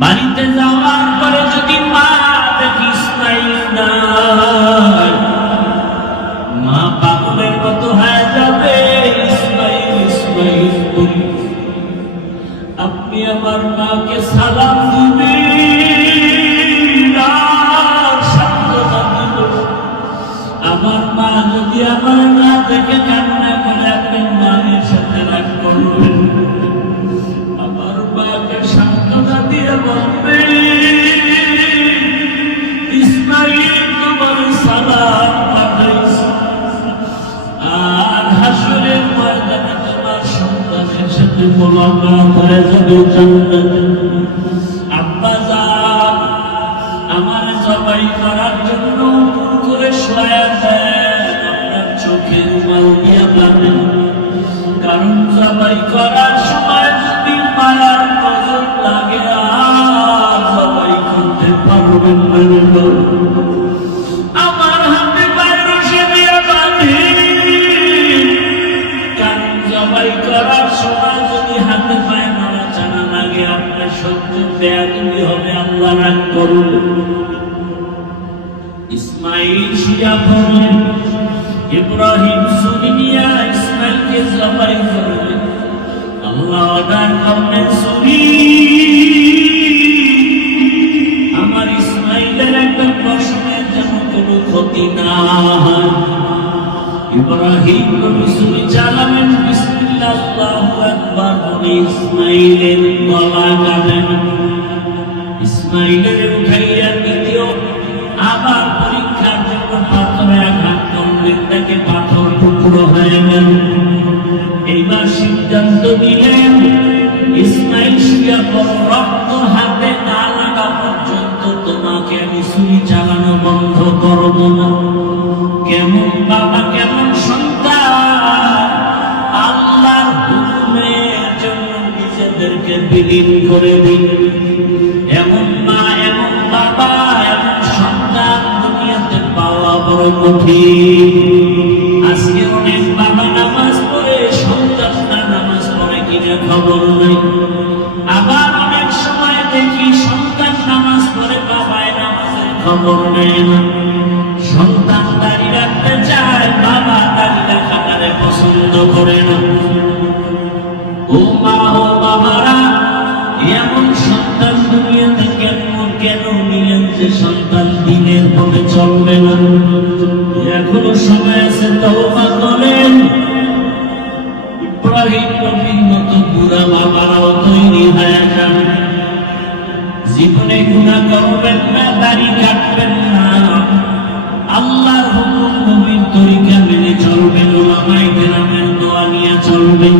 বাড়িতে যাওয়ার পরে যদি মা দেখি ইসমাইল নাই, মা পাগলের মতো হয়ে যাবে। ইসমাইল ইসমাইল বলি, আপনি আমার মাকে সালাম দিবেন আর সান্ত্বনা দিবেন। আমার মা যদি আমার না দেখে কান্না করে, আপনি মায়ের সাথে রাগ করবেন। আমার মাকে সান্ত্বনা দিয়ে বলবেন, ইসমাইল তোমার সালাম পাঠাইছে। আর হাসরের ময়দানে তোমার সন্তানের সাথে মোলাকাত হয়ে যাবে জান্নাতে। আব্বা যান, আমার জবাই করার জন্য উপর করে শোয়া দেন, আপনার চোখে রুমাল দিয়া বাঁধেন। কারণ জবাই করার সময় যদি মায়ার নজর লাগে আর জবাই করতে পারবেন না। আমার হাতে পায়ে রশি দিয়ে বাঁধেন, কারণ জবাই করার সময় যদি হাতে পায়ে নড়াচড়া লাগে আপনার সহ্য বেয়াদবি হবে, আল্লাহ রাগ করবে। ইসমাইল শিয়া বললেন, ইব্রাহিম সুনিয়া ইসমাইলকে জবাই করবে। আল্লাহ অর্ডার করলেন, সুনি আমার ইসমাইলের একটা প্রশ্নের যেন কোনো ক্ষতি না হয়। ইব্রাহিম নবী সুনি চালাবেন, বিসমিল্লাহ আল্লাহু আকবার বলে ইসমাইলের গলা কাটেন। ইসমাইলের উঠাইয়া দ্বিতীয় আবার পরীক্ষার জন্য পাথরে আঘাত করলেন, তাকে পাথর টুকরো হয়ে গেল। এইবার সিদ্ধান্ত নিলেন, ইসমাইল শুয়ে পড়ো, রক্ত হাতে না লাগা পর্যন্ত তোমাকে আমি ছুরি চালানো বন্ধ করব না। কেমন বাবা কেমন সন্তান, আল্লাহর হুকুমের জন্য নিজেদেরকে বিলীন করে দিন। এমন মা, এমন বাবা, এমন সন্তান দুনিয়াতে পাওয়া বড় কঠিন। আজকে অনেক বাবা নামাজ পড়ে, সন্তানরা নামাজ পড়ে কিনা খবর নেই। আবার অনেক সময় দেখি সন্তান নামাজ পড়ে, বাবায় নামাজের খবর নেয় না। সন্তান দাড়ি রাখতে চায়, বাবা দাড়ি রাখাটারে পছন্দ করে না। ও মা, ও বাবারা, এমন সন্তান দুনিয়াতে কেন নিলেন যে সন্তান দিনের পথে চলবে না? এখনো সময় আছে, তওবা করেন। ইব্রাহিম নবীর মতো বুড়া বাবারাও তৈরি হয়ে যান। জীবনে গুনাহ করবেন না, দাড়ি কাটবেন না, আল্লাহর হুকুম নবীর তরিকা মেনে চলবেন, উলামায়ে কেরামের দোয়া নিয়ে চলবেন।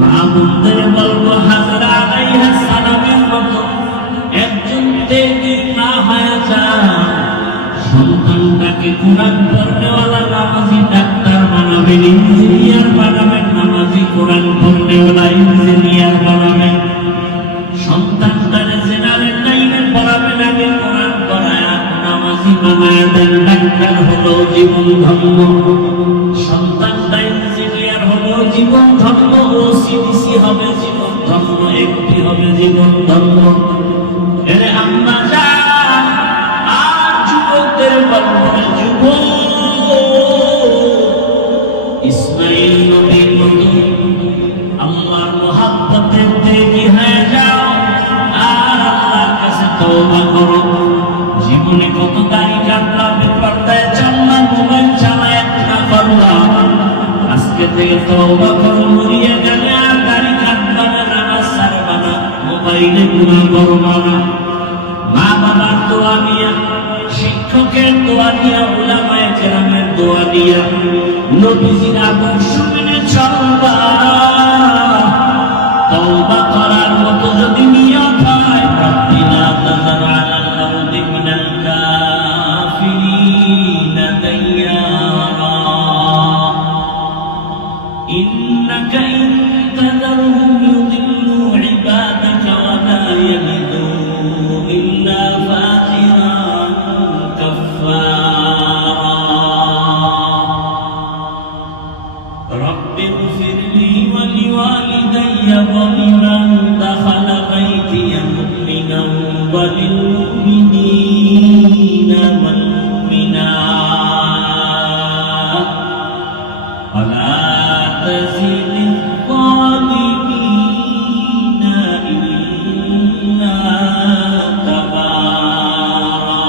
মা বোনদের বলবো, হাজরা আলাইহিস সালামের মতো একজন তেজি না হয়ে যায়। সন্তানটাকে কোরআন পড়নেওয়ালা নামাজি ডাক্তার বানাবেন, ইঞ্জিনিয়ার বানাবেন। নামাজি কোরআন পড়নেওয়ালা ইঞ্জিনিয়ার বানাবেন। সন্তানটারে জেনারেল লাইনে পড়াবেন, আগে কোরআন পড়ায় নামাজি বানায় দেন। ডাক্তার হলো জীবন ধন্য, সন্তানটা ইঞ্জিনিয়ার হলো জীবন ধন্য, ওসিডিসি হবে জীবন ধন্য, এমপি হবে জীবন ধন্য। এরে আম্মা জান, আর যুবকদের বলবো, যুবক ইসমাইল নবীর মতো আল্লাহর মহব্বতের তেজি হয়ে যাও আর আল্লাহর কাছে তওবা করো। জীবনে কত দাড়ি কাটলাম, পর্দায় চললাম, মোবাইল চালায় না করলাম, আজকে থেকে তওবা করো। মরিয়া গেলে আর দাড়ি কাটবা না, নামাজ ছাড়বা না, মোবাইলে গুনাহ করবা না। মা বাবার দোয়া নিয়া, শিক্ষকের দোয়া নিয়া, উলামায়ে কেরামের দোয়া নিয়া, নবীজির আদর্শ মেনে চলবা। তওবা করার মতো যদি নিয়ত হয়, রব্বিনা তাযার আলাল আরদি মিনাল কাফিরিনা দাইয়ারা, ইন্নাকা ইন তাযারহুম ইউদিল্লু ইবাদাকা ওয়া লা ইয়ালিদু ইল্লা ফাজিরান কাফফারা। مؤمنا وللمؤمنين والمؤمنات ولا تزد الظالمين إلا تبارا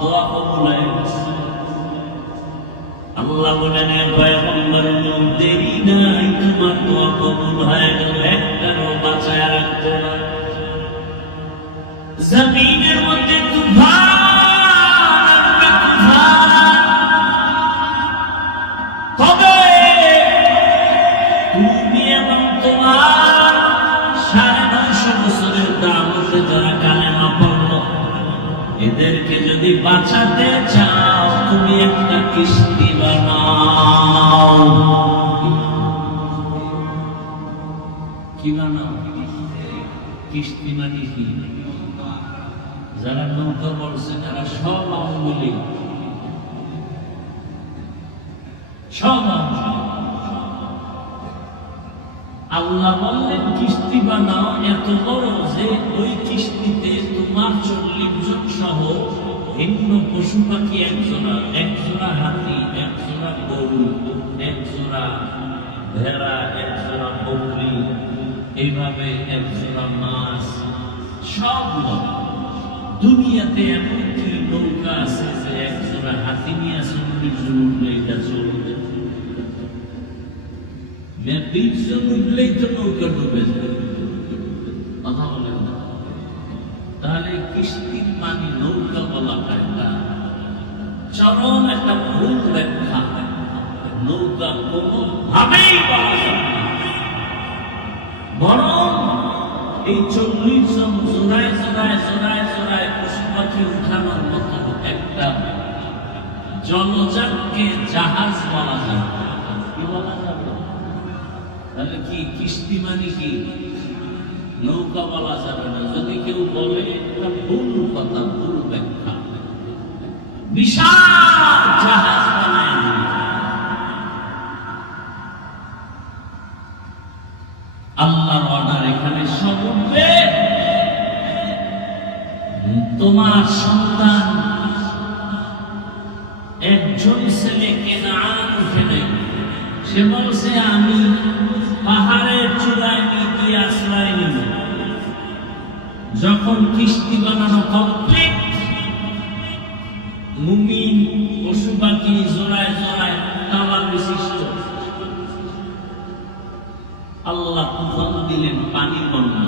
দোয়া কবুল হয়ে গেছে। আল্লাহ বলেন পয়গম্বর দেরি নাই, তোমার দোয়া কবুল হয়ে গেল, একটারও বাঁচায় রাখতো না। জমিনের মধ্যে তুফান, তবে তুমি এবং তোমার 950 বছরের দাওয়াতে যারা কালেমা পড়ল, এদেরকে যদি বাঁচাতে চাও তুমি একটা কিস্তি বানাও। কি বানাও? কিস্তি মানে কি? যারা নৌকা বলছে যারা সব আওয়ামী সব আল্লাহ বললেন কিস্তি বানাও এত বড় যে ওই কিস্তিতে তোমার 40 জন সহ ভিন্ন পশু পাখি একজোড়া হাতি, একজোড়া গরু, একজোড়া ভেড়া, একজোড়া বকরি, এইভাবে একজোড়া মাছ, সবগুলো দুনিয়াতে এমনকি নৌকা আছে যে একজোড়া হাতি নিয়ে 40 জন উঠলে এটা চলবে, 20 জন উঠলেই তো নৌকা ডুবে যায়। কথা বলেন না? তাহলে কিস্তির পানি নৌকা বলাটা একটা চরম একটা ভুল ব্যাখ্যা। নৌকা কোনোভাবেই বলা যাবে না, বরং এই 40 জন জোড়ায় জোড়ায় জোড়ায় জোড়ায় পশু পাখি উঠানোর মতো একটা জলযানকে জাহাজ বলা যাবে। কি বলা যাবে? তাহলে কি কিস্তি মানে কি? নৌকা বলা যাবে না। যদি কেউ বলে এটা ভুল কথা, ভুল ব্যাখ্যা। বিশাল জাহাজ বানায় দিবে। আল্লাহর অর্ডার এখানে সব উঠবে। তোমার সন্তান একজন ছেলে কেনান উঠে নেই, সে বলছে আমি পাহাড়ের চূড়ায় গিয়ে আশ্রয় নিব। যখন কিস্তি বানানো কমপ্লিট, মুমিন পশু পাখি জোড়ায় জোড়ায় তালা বিশিষ্ট, আল্লাহ তুফান দিলেন, পানি বন্যা,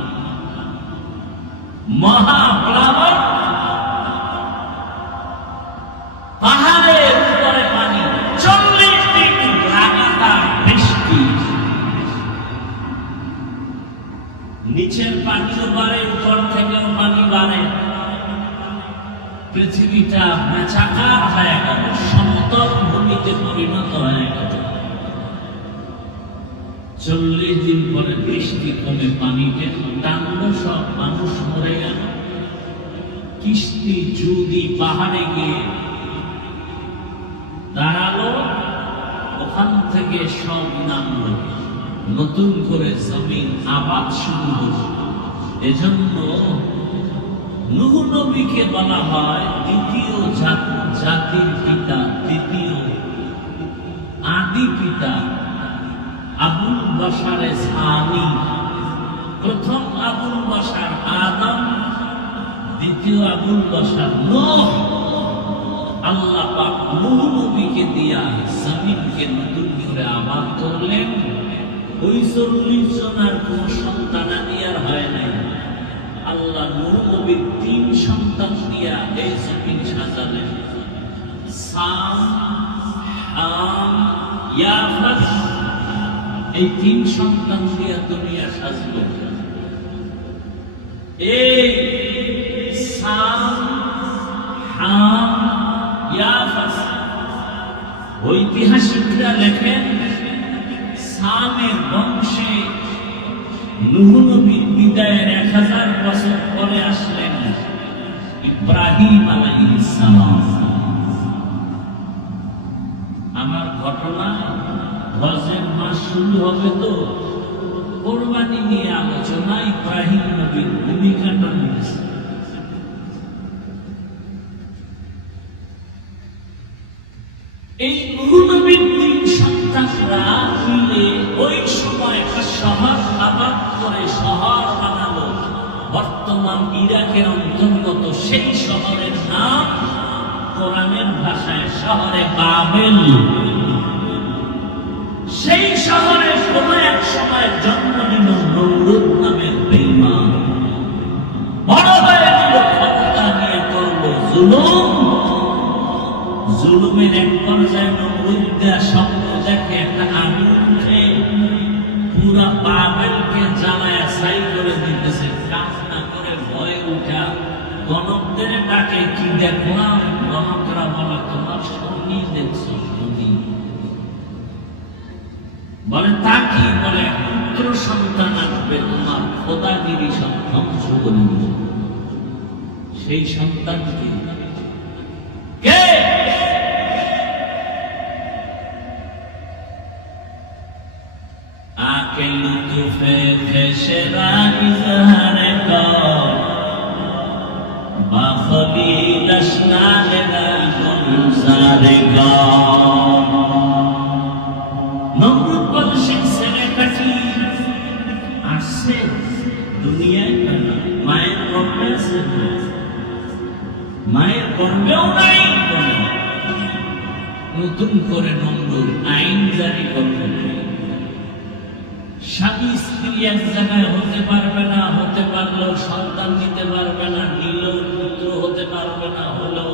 মহাপ্লাবন, পাহাড়ের উপরে পানি, 40 দিন লাগাতার বৃষ্টি, নিচের পানিও বাড়ে, উপর থেকেও পানি বাড়ে, পৃথিবীটা মেচাকার হয়ে গেল, সমতল ভূমিতে পরিণত হয়ে গেল। 40 দিন পরে বৃষ্টি কমে পানিতে টানলো, সব মানুষ মরে গেল। কিস্তি যদি পাহাড়ে গিয়ে দাঁড়ালো, ওখান থেকে সব নামলো, নতুন করে জমিন আবাদ শুরু হলো। এজন্য নূহ নবীকে বলা হয় দ্বিতীয় জাতির পিতা, দ্বিতীয় আদি পিতা। আবুল বাশারে সানি, প্রথম আবুল বাশার আদম, দ্বিতীয় আবুল বাশার নূহ। আল্লাহ পাক নূহ নবীকে দিয়া জমিনকে নতুন করে আবাদ করলেন। ওই 40 জনের কোন সন্তানাদি আর হয় নাই। আল্লাহ নূহ নবীর 3 সন্তান দিয়া এই জমিন সাজালেন। সাম, হাম, ইয়াফাস, এই 3 সন্তান দিয়া দুনিয়া সাজল। এই সাম, হাম, ইয়াফাস, ঐতিহাসিকরা লেখেন সামের বংশে নূহ নবীর বিদায়ের 1000 বছর পরে আসলেন ইব্রাহিম আলাইহিস সালাম। আমার ঘটনা হজের মাস শুরু হবে তো, কোন কুরবানি নিয়ে আলোচনা ইব্রাহিম নবীর ভূমিকাটা নিয়েছে। এই নবীর তিন সন্তানরা মিলে ওই সময় একটা শহর আবাদ করে শহর বানালো। বর্তমান ইরাকের অন্তর্গত সেই শহরের নাম কোরআনের ভাষায় শহরে বাবেল। সেই শহরে কোন এক সময় জন্ম নিল নমরুদ নামের বেঈমান। বড় হয়ে গেল, ক্ষমতা নিয়ে করলো জুলুম। জুলুমের এক পর্যায়ে নমরুদ দেয়া স্বপ্ন দেখে একটা আগুন উঠে পুরা বাবেলকে জ্বালায়া ছাই করে দিতেছে। কাজ না করে ভয়ে উঠা গণকদের ডাকে, কি দেখলাম? গণকরা বলে, তোমার শনি দেখছো? শনি বলে, তা কি? বলে, পুত্র সন্তান আসবে, তোমার খোদাগিরি সব ধ্বংস করে দিবে। সেই সন্তানকে কে? আকে লুতুফে খেসেরা ইজহারে কর বাখলি দশনারে গুলজারে কর। নমরুদ বলে, সেই ছেলেটা কি আসছে দুনিয়ায়? না, মায়ের গর্ভে আছে, মায়ের গর্ভেও নাই। নতুন করে নমরুদ আইন জারি করবে, স্বামী স্ত্রী এক জায়গায় হতে পারবে না, হতে পারলেও সন্তান নিতে পারবে না, নিলেও পুত্র হতে পারবে না, হলেও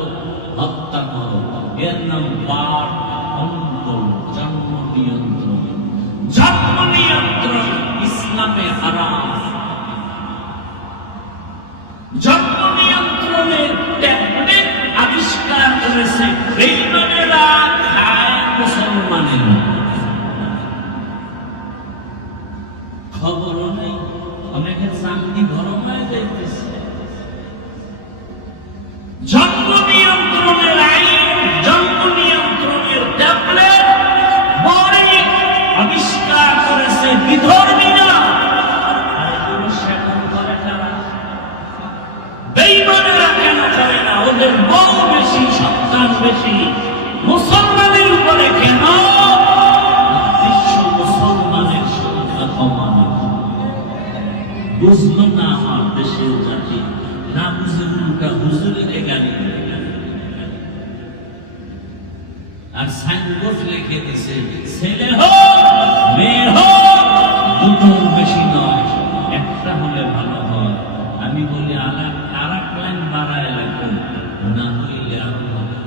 হত্যা করো। এর নাম বার্থ কন্ট্রোল, জন্ম নিয়ন্ত্রণ। জন্ম নিয়ন্ত্রণ ইসলামে হারাম। জন্ম নিয়ন্ত্রণের ট্যাবলেট আবিষ্কার করেছে বেঈমানেরা, খায় মুসলমানেরা। খবরও নেই, অনেকের চাকরি গরম হয়ে যাইতেছে। জন্ম নিয়ন্ত্রণের আইন, জন্ম নিয়ন্ত্রণের ট্যাবলেট আবিষ্কার করেছে বিধর্মীরা। এগুলো সেবন করে কারা? বেঈমানেরা। কেন করে না? ওদের বউ বেশি, সন্তান বেশি। মুসলমানের উপরে কেন? বিশ্ব মুসলমানের সংখ্যা কমানো বুঝলো না আমার দেশের জাতি, না বুঝে উল্টা হুজুরের গালি আর সাইনবোর্ড লিখে দিছে, ছেলে হোক মেয়ে হোক দুটোর বেশি নয়, একটা হলে ভালো হয়। আমি বলি আর এক লাইন বাড়ায় লেখুন, না হইলে আরো ভালো।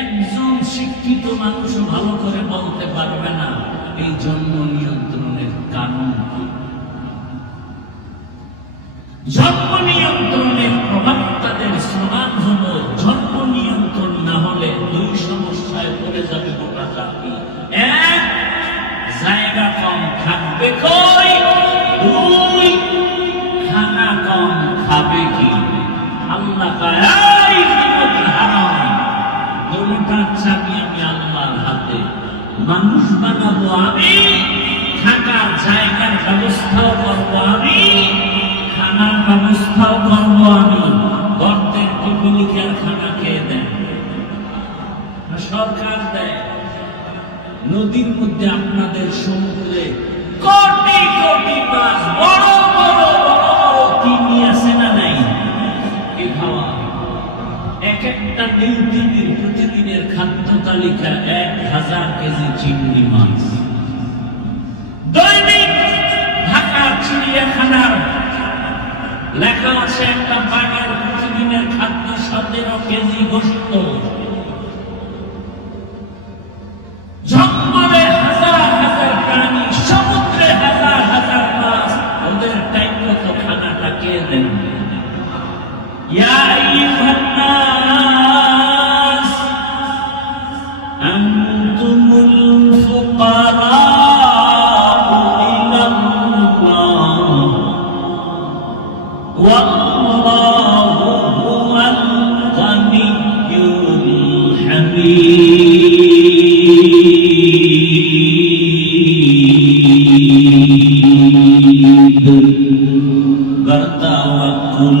একজন শিক্ষিত মানুষও ভালো করে বলতে পারবে না এই জন্ম নিয়ন্ত্রণের কারণ কি। জন্ম নিয়ন্ত্রণের প্রবক্তাদের স্লোগান হলো, জন্ম নিয়ন্ত্রণ না হলে দুই সমস্যায় পড়ে যাবে গোটা জাতি। এক, জায়গা কম থাকবে কই, দুই, খানা কম খাবে কি। আল্লাহ পায় হারাম, দুটার চাবি আমি আল্লাহর হাতে। মানুষ বানাবো আমি, থাকার জায়গার ব্যবস্থাও করবো আমি, খানার ব্যবস্থাও করবো আমি। গর্তের পিপিলিকার খানা খেয়ে দেন, সরকার দেয়। নদীর মধ্যে আপনাদের সমুদ্রে কোটি কোটি মাছ, বড় বড় তিমি আছে না নাই? এই খাওয়া এক একটা নীল তিমির প্রতিদিনের খাদ্য তালিকা 1000 কেজি চিংড়ি মাছ। দৈনিক ঢাকার চিড়িয়াখানার লেখা আছে একটা বাঘের প্রতিদিনের খাদ্য 17 কেজি গোশত। জঙ্গলে হাজার হাজার প্রাণী, সমুদ্রে হাজার হাজার মাছ, ওদের টাইম মতো খানাটা কে দেন? ইয়া আইয়ুহান নাস আনতুমুল ফুকারা ইলাল্লাহ ওয়াল্লাহু হুয়াল গানিয়্যুল bertawakul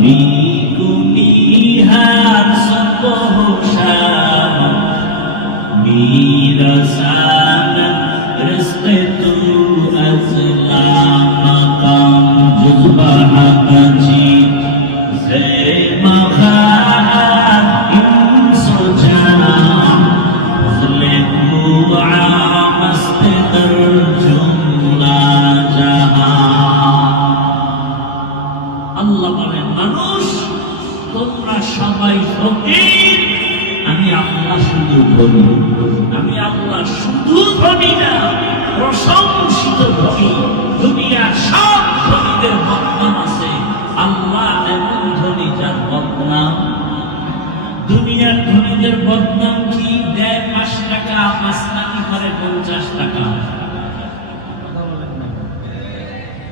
mengunihan sebuah syam mirasanan restu azlamakam juzbah haji zemahat insojam zleku amasti terjumlah আল্লাহ বলেন, মানুষ তোমরা সবাই ফকির, আমি আল্লাহ শুধু ধনী। আমি আল্লাহ শুধু ধনী না, প্রশংসিত ধনী। দুনিয়ার সব ধনীদের বদনাম আছে, আল্লাহ এমন ধনী যার বদনাম। দুনিয়ার ধনীদের বদনাম কি? দেয় 5 টাকা, মাসনানি করে 50 টাকা।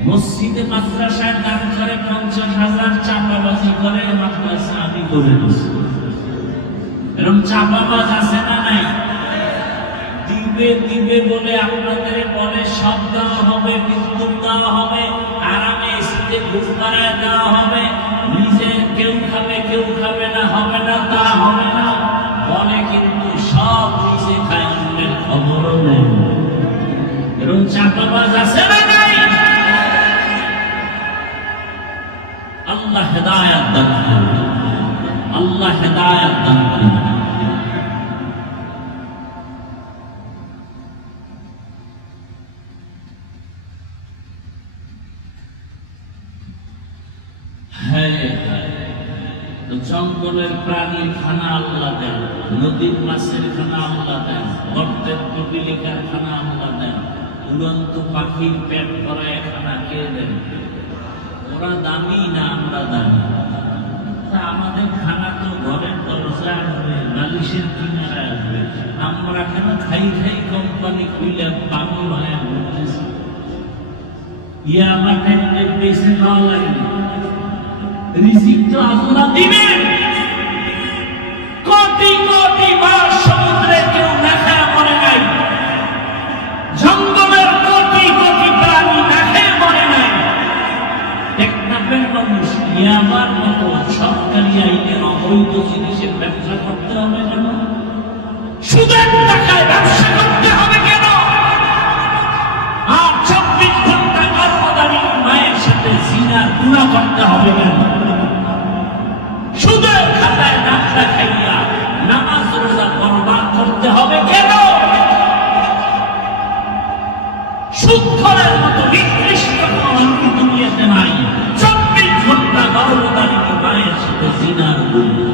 মসজিদে মাদ্রাসায় দান করে 50,000, চাপাবাজি করে মাদ্রাসা আদি করে দিচ্ছে। এরকম চাপাবাজ আছে না নাই? দিবে দিবে বলে আপনাদের বলে সব দেওয়া হবে, বিদ্যুৎ দেওয়া হবে, আরামে এসিতে ঘুম পাড়ায় দেওয়া হবে, নিজে কেউ খাবে না, হবে না, তা হবে না বলে, কিন্তু সব নিজে খায়, অন্যের খবরও নেই। এরকম চাপাবাজ আছে না নাই? আল্লাহ হেদায়েত দান করুন, আল্লাহ হেদায়েত দান করুন। জঙ্গলের প্রাণীর খানা আল্লাহ দেন, নদীর মাছের খানা আল্লাহ দেন, গর্তের পিপিলিকার খানা আল্লাহ দেন, উড়ন্ত পাখির পেট ভরায় খানা কে দেন? ওরা দামি না আমরা দামি? আমাদের খানা তো ঘরের দরজা আসবে, বালিশের কিনারে আসবে, আমরা কেন খাই কোম্পানি খুলে পাগল হয়ে ঘুরতেছি? আমার বেশি ভালো লাগে। রিজিক তো আল্লাহ দিবেন। কোটি কোটি বার সমুদ্রে কেউ না খেয়ে মরে নাই, জঙ্গলের কোটি কোটি প্রাণী না খেয়ে মরে নাই। টেকনাফের মানুষ আমার মতো সরকারি আইনের অবৈধ জিনিসের ব্যবসা করতে হবে কেন? সুদের টাকায় ব্যবসা করতে হবে কেন? আর 24 ঘন্টা গর্ভধারী মায়ের সাথে জিনার গুনাহ করতে হবে কেন? সুদের খাতায় নামটা খাইয়া নামাজ রোজা বরবাদ করতে হবে কেন? সুদখোরের মতো নিকৃষ্ট কোনো মানুষ দুনিয়াতে নাই। 24 ঘন্টা গর্ভধারী মায়ের সাথে জিনার গুনাহ।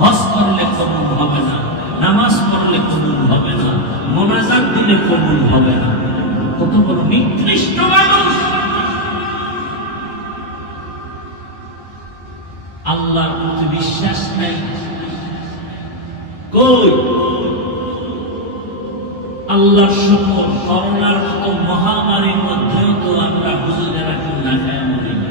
হজ করলে কবুল হবে না, নামাজ পড়লে কবুল হবে না, মোনাজাত দিলে কবুল হবে না। কত বড় নিকৃষ্ট মানুষ! আল্লাহর প্রতি বিশ্বাস নাই। কই আল্লাহর শুকর, করোনার মতো মহামারীর মধ্যেও তো আমরা হুজুরেরা কেউ না খায় মরি না।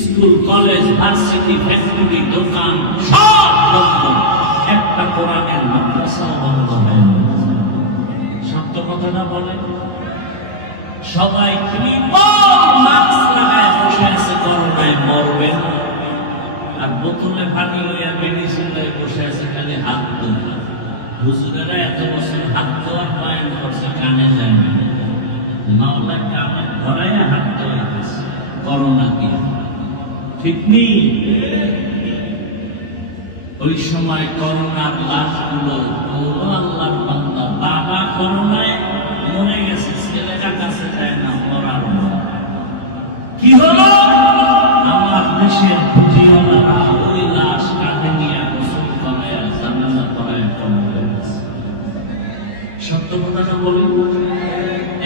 স্কুল, কলেজ, ভার্সিটি, ফ্যাক্টরি, দোকান সব বন্ধ, একটা কোরআনের মাদ্রাসা বন্ধ হয় না। সত্য কথাটা বলে। সবাই মাস্ক লাগায় বসে আছে, করোনায় মরবে না। আর বোতলে পানি লইয়া মেডিসিন লইয়া বসে আছে, খালি হাত ধোয়া। হুজুরেরা এত বছর হাত ধোয়ার বয়ান করছে, কানে যায় না। মাওলা কানে ধরাইয়া হাত ধোয়া গেছে করোনা দিয়ে। ঠিক নেই? ওই সময় করোনার লাশগুলো আল্লাহর বান্দা, বাবা করোনায় মরে গেছে, ছেলেটা কাছে যায় না, মরার কি হলো? আমার দেশের বুঝিওয়ালারা ওই লাশ কাঁধে নিয়ে গোসল করায়, জানাজা করায় মরে গেছে। সত্য কথাটা বলি,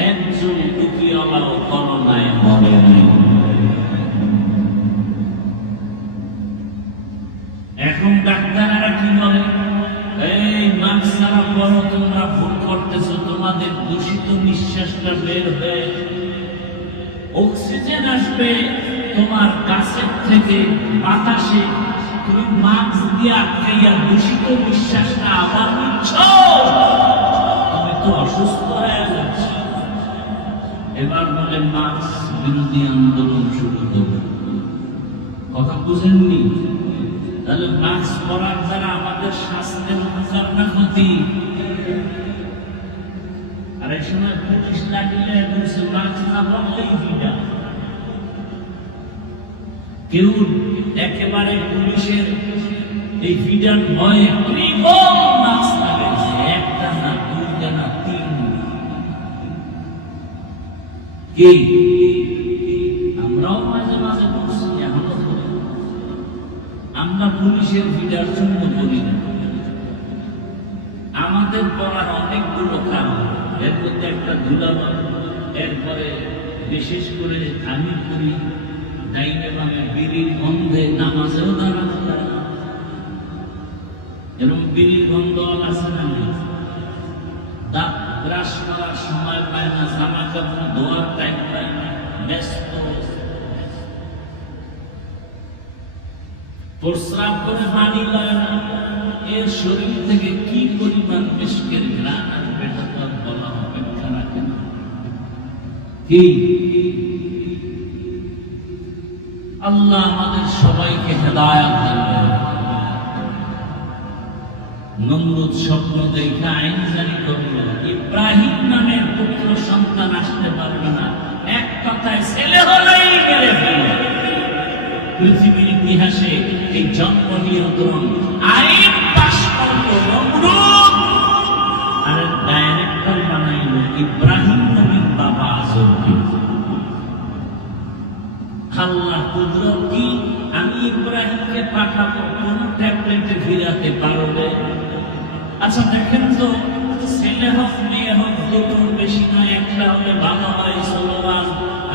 একজন টুপিওয়ালাও করোনায় মরে নাই। এখন ডাক্তারেরা কি বলে? এই মাস্ক ছাড়া বড় তোমরা ভুল করতেছো, তোমাদের দূষিত নিঃশ্বাসটা বের হয়ে অক্সিজেন আসবে তোমার কাছের থেকে বাতাসে, তুমি মাস্ক দিয়ে আটকাইয়া দূষিত নিঃশ্বাসটা আবার নিচ্ছ, তুমি তো অসুস্থ হয়ে যাচ্ছে, এবার বলে মাস্ক বিরোধী আন্দোলন শুরু করবে। কথা বুঝেননি? তাহলে মাস্ক পরার দ্বারা আমাদের স্বাস্থ্যের উপকার না ক্ষতি? আর এই সময় পুলিশ লাগলে মাস্ক না পরলেই ভিড়া। কেউ একেবারে পুলিশের এই ভিড়ার ভয়ে মাস্ক লাগাইছে, একটা না, দুইটা না, তিন। কি আমরাও মাঝে মাঝে বলছি, এখনো আমরা পুলিশের ভিড়ার জন্য করি না। আমাদের পড়ার অনেকগুলো কারণ, এর মধ্যে একটা ধুলাবাল, এরপরে বিশেষ করে আমি করি ডাইনে বামে বিড়ির গন্ধে নামাজেও দাঁড়াতে পারে না। এরকম বিড়ির গন্ধ আছে না, দাঁত ব্রাশ করার সময় পায় না, জামা কাপড় ধোয়ার টাইম পায় না, ব্যস্ত, প্রস্রাব করে পানি পায় না। এর শরীর থেকে কি পরিমাণ মিষ্কের ঘ্রাণ আসবে তা তো বলা অপেক্ষা রাখে না। কি আল্লাহ আমাদের সবাইকে হেদায়েত দান করেন। নমরুদ স্বপ্ন দেখে আইন জারি করল, ইব্রাহিম নামের পুত্র সন্তান আসতে পারবে না, এক কথায় ছেলে হলেই মেরে ফেলবে। পৃথিবীর ইতিহাসে এই জন্ম নিয়ন্ত্রণ আইন পাশ করল নমরুদ, আর ডাইরেক্টর বানাইল ইব্রাহিম নবীর বাবা আজরকে। আল্লাহ কুদরত কি, আমি ইব্রাহিমকে পাঠাবো, কোন ট্যাবলেটে ফিরাতে পারবে? আচ্ছা দেখেন তো, ছেলে হোক মেয়ে হোক দুটোর বেশি নয়, একটা হলে ভালো হয়। সলোয়ার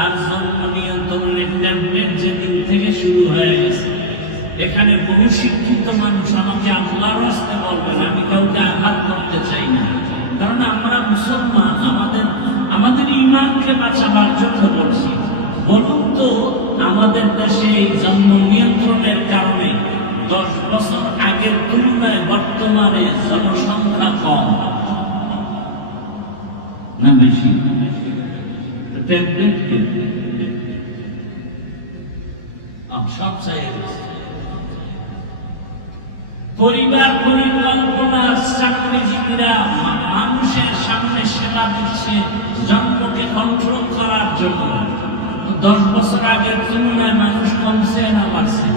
আর জন্ম নিয়ন্ত্রণের ট্যাবলেট যেদিন থেকে শুরু হয়ে গেছে, এখানে বহু শিক্ষিত মানুষ আমাকে আল্লাহর রাস্তে বলবেন, আমি কাউকে আঘাত করতে চাই না, কারণ আমরা মুসলমান, আমাদের ঈমানকে বাঁচাবার জন্য বলছি। বলুন তো, আমাদের দেশে এই জন্ম নিয়ন্ত্রণের কারণে 10 বছর আগের তুলনায় বর্তমানে জনসংখ্যা কম না বেশি? সব পরিবার পরিকল্পনা, চাকরিজীবীরা মানুষের সামনে সেবা দিচ্ছে জন্মকে কন্ট্রোল করার জন্য। 10 বছর আগের তুলনায় মানুষ কমছে না বাড়ছে?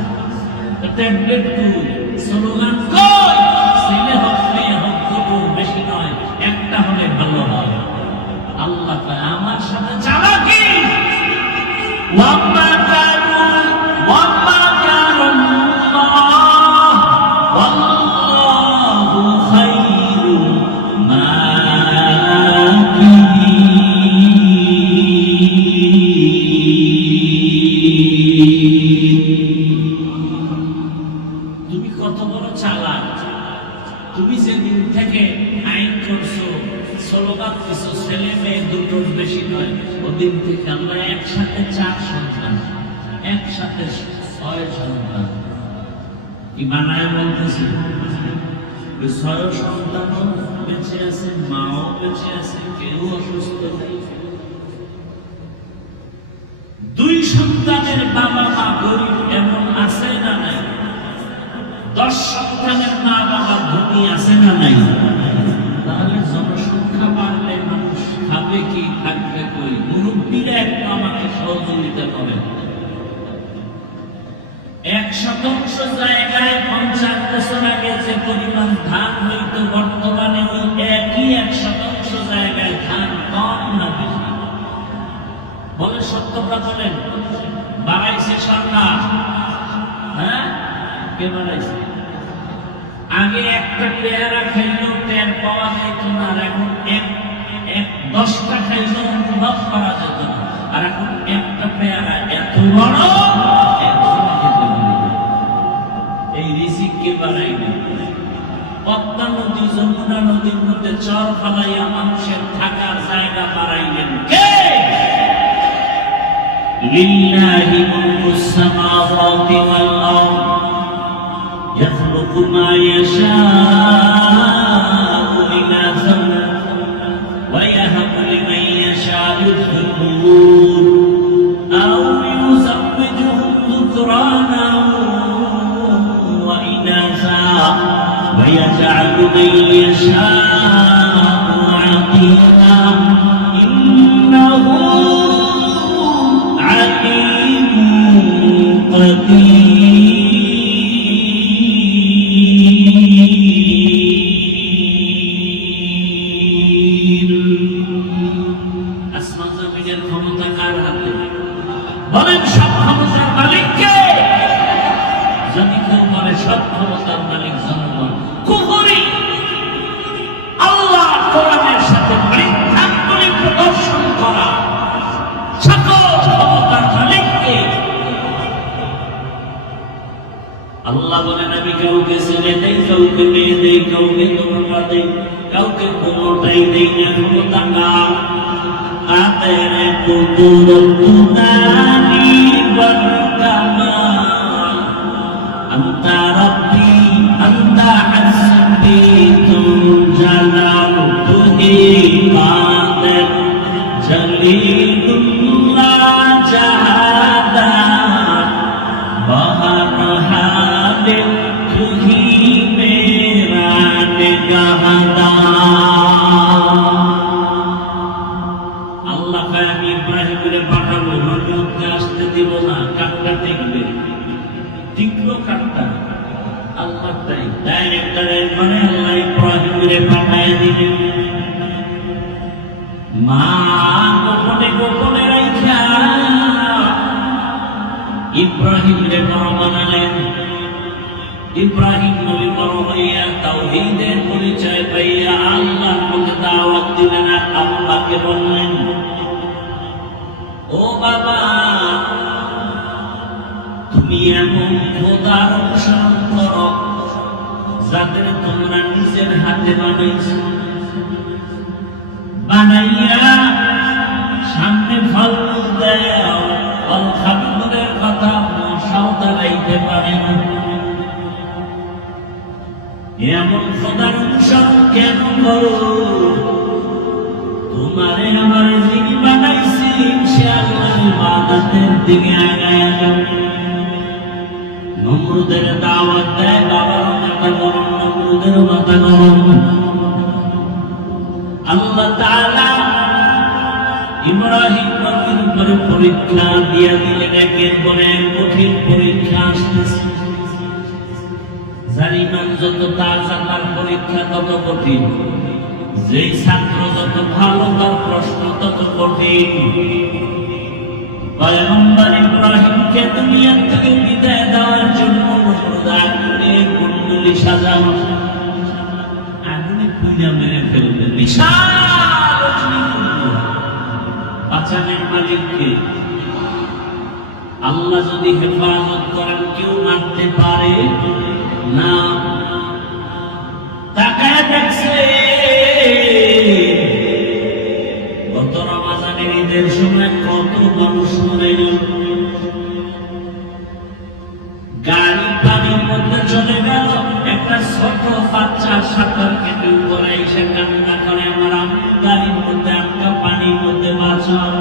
ট্যাবলেট স্লোগান কই, ছেলে হোক মেয়ে হোক দুটো বেশি নয়, একটা হলে ভালো হয়। আল্লাহ কয় আমার সাথে চালাকি, ওয়াম্মা কারুল্লাহ ওয়াল্লাহু খায়রুল মাকিরিন। তুমি কত বড় চালাক! তুমি যেদিন থেকে আইন করছো, স্লোগান দিছো ছেলে মেয়ে দুটোর বেশি নয়, ওদিন থেকে আমরা একসাথে 4 সন্তান, একসাথে 6 সন্তান। কি বানায় বলতেছি? 6 সন্তানও বেঁচে আছে, মাও বেঁচে আছে, কেউ অসুস্থ নেই। 2 সন্তানের বাবা মা গরিব এমন আছে না নাই? 10 সন্তানের মা বাবা ধনী আছে না নাই? তাহলে জনসংখ্যা বাড়লে মানুষ খাবে কি, থাকবে কই? মুরব্বীরা একটু আমাকে সহযোগিতা করেন। 1% জায়গায় 50 বছর আগে যে পরিমাণ ধান হইতো, বর্তমানে ওই একই 1% জায়গায় ধান কম না বেশি? বলে সত্যটা বলেন, বাড়াইছে সরকার? হ্যাঁ, কে বাড়াইছে? আগে একটা পেয়ারা খাইলেও টের পাওয়া যেত না, আর এখন 10টা খাইলেও অনুভব করা যেত না, আর এখন একটা পেয়ারা এত বড়, এই রিজিক কে বাড়াইবে? পদ্মা নদী, যমুনা নদীর মধ্যে চর ফালাইয়া মানুষের থাকার জায়গা বাড়াইলেন কে? লিল্লাহি মুলকুস সামাওয়াতি ওয়াল আরদ يخلق ما يشاء إناثا لمن يشاء الذكور أو يزوجهم ذكرانا وإناثا ويجعل من يشاء عقيما إنه عليم قدير আসমান জমিনের ক্ষমতা কার হাতে? বলেন সব ক্ষমতার মালিক কে? যদি কেউ বলে সব ক্ষমতার মালিক জনগণ, কুফরি। আল্লাহ কোরআনের সাথে মিথ্যাগুলি প্রদর্শন করা। সকল ক্ষমতার মালিক কে? আল্লাহ বলেন আমি কাউকে ছেলে দেই, কাউকে মেয়ে দেই, কাউকে ধোঁকা দেই, কাউকে কোনোটাই দেই না। ক্ষমতা না আতেরে কুদরতুনানি বরকামাল আনতা রব্বি আনতা হাসবি তুম জালাল তুহি কাদের জলিলুল্লাহ জাহাদা বাহার হালে তুহি মেরা নিগাহদা। আল্লাহ কয় আমি ইব্রাহিমকে পাঠাবো, নমরুদকে আসতে দিব না। কাঠটা টিকবে, টিকলো কাঠটা। আল্লাহ তাই ডাইরেক্ট মানে আল্লাহ ইব্রাহিমকে পাঠায় দিলেন। মা গোপনে গোপনে রাইখা ইব্রাহিমকে বড় বানালেন। ইব্রাহিম নবী বড় হইয়া তাওহীদের পরিচয় পাইয়া আল্লাহর পথে দাওয়াত দিলেন। আর আল্লাহকে বললেন, ও বাবা, তুমি এমন খোদার অনুসরণ করো যাদের তোমরা নিজের হাতে বানাইছো। বানাইয়া সামনে ফল দাও, ফল খাবে বলে কথা মশাও দাঁড়াইতে পারে না। এমন খোদার অনুসরণ কেন করো? তোমারে আমার যিনি বানাইছি সে আল্লাহর ইবাদতের দিকে আগায়া যাও। নমরুদের দাওয়াত দেয়, বাবার মাথা গরম, নমরুদের মাথা গরম। আল্লাহ তাআলা ইব্রাহিম নবীর উপরে পরীক্ষা দিয়া দিলেন। একের পরে এক কঠিন পরীক্ষা আসতেছে। যার ইমান যত তাজা তার পরীক্ষা তত কঠিন। যেই ছাত্র যত ভালো তার প্রশ্ন তত কঠিন। পয়গম্বর ইব্রাহিমকে দুনিয়া থেকে বিদায় দেওয়ার জন্য নমরুদ আগুনে কুণ্ডলী সাজানো, আগুনে পুড়িয়ে মেরে ফেলবে। বিশাল অগ্নিকুণ্ড। বাঁচানোর মালিককে আল্লাহ যদি হেফাজত করেন কেউ মারতে পারে না। তাকায় দেখছে গত রমজানের ঈদের সময় কত মানুষ মরে গেল। গাড়ি পানির মধ্যে চলে গেল, একটা ছোট বাচ্চা সাঁতার কেটে উপরে এসে কান্না করে, আমার আম্মু গাড়ির মধ্যে আটকা, পানির মধ্যে বাঁচাও।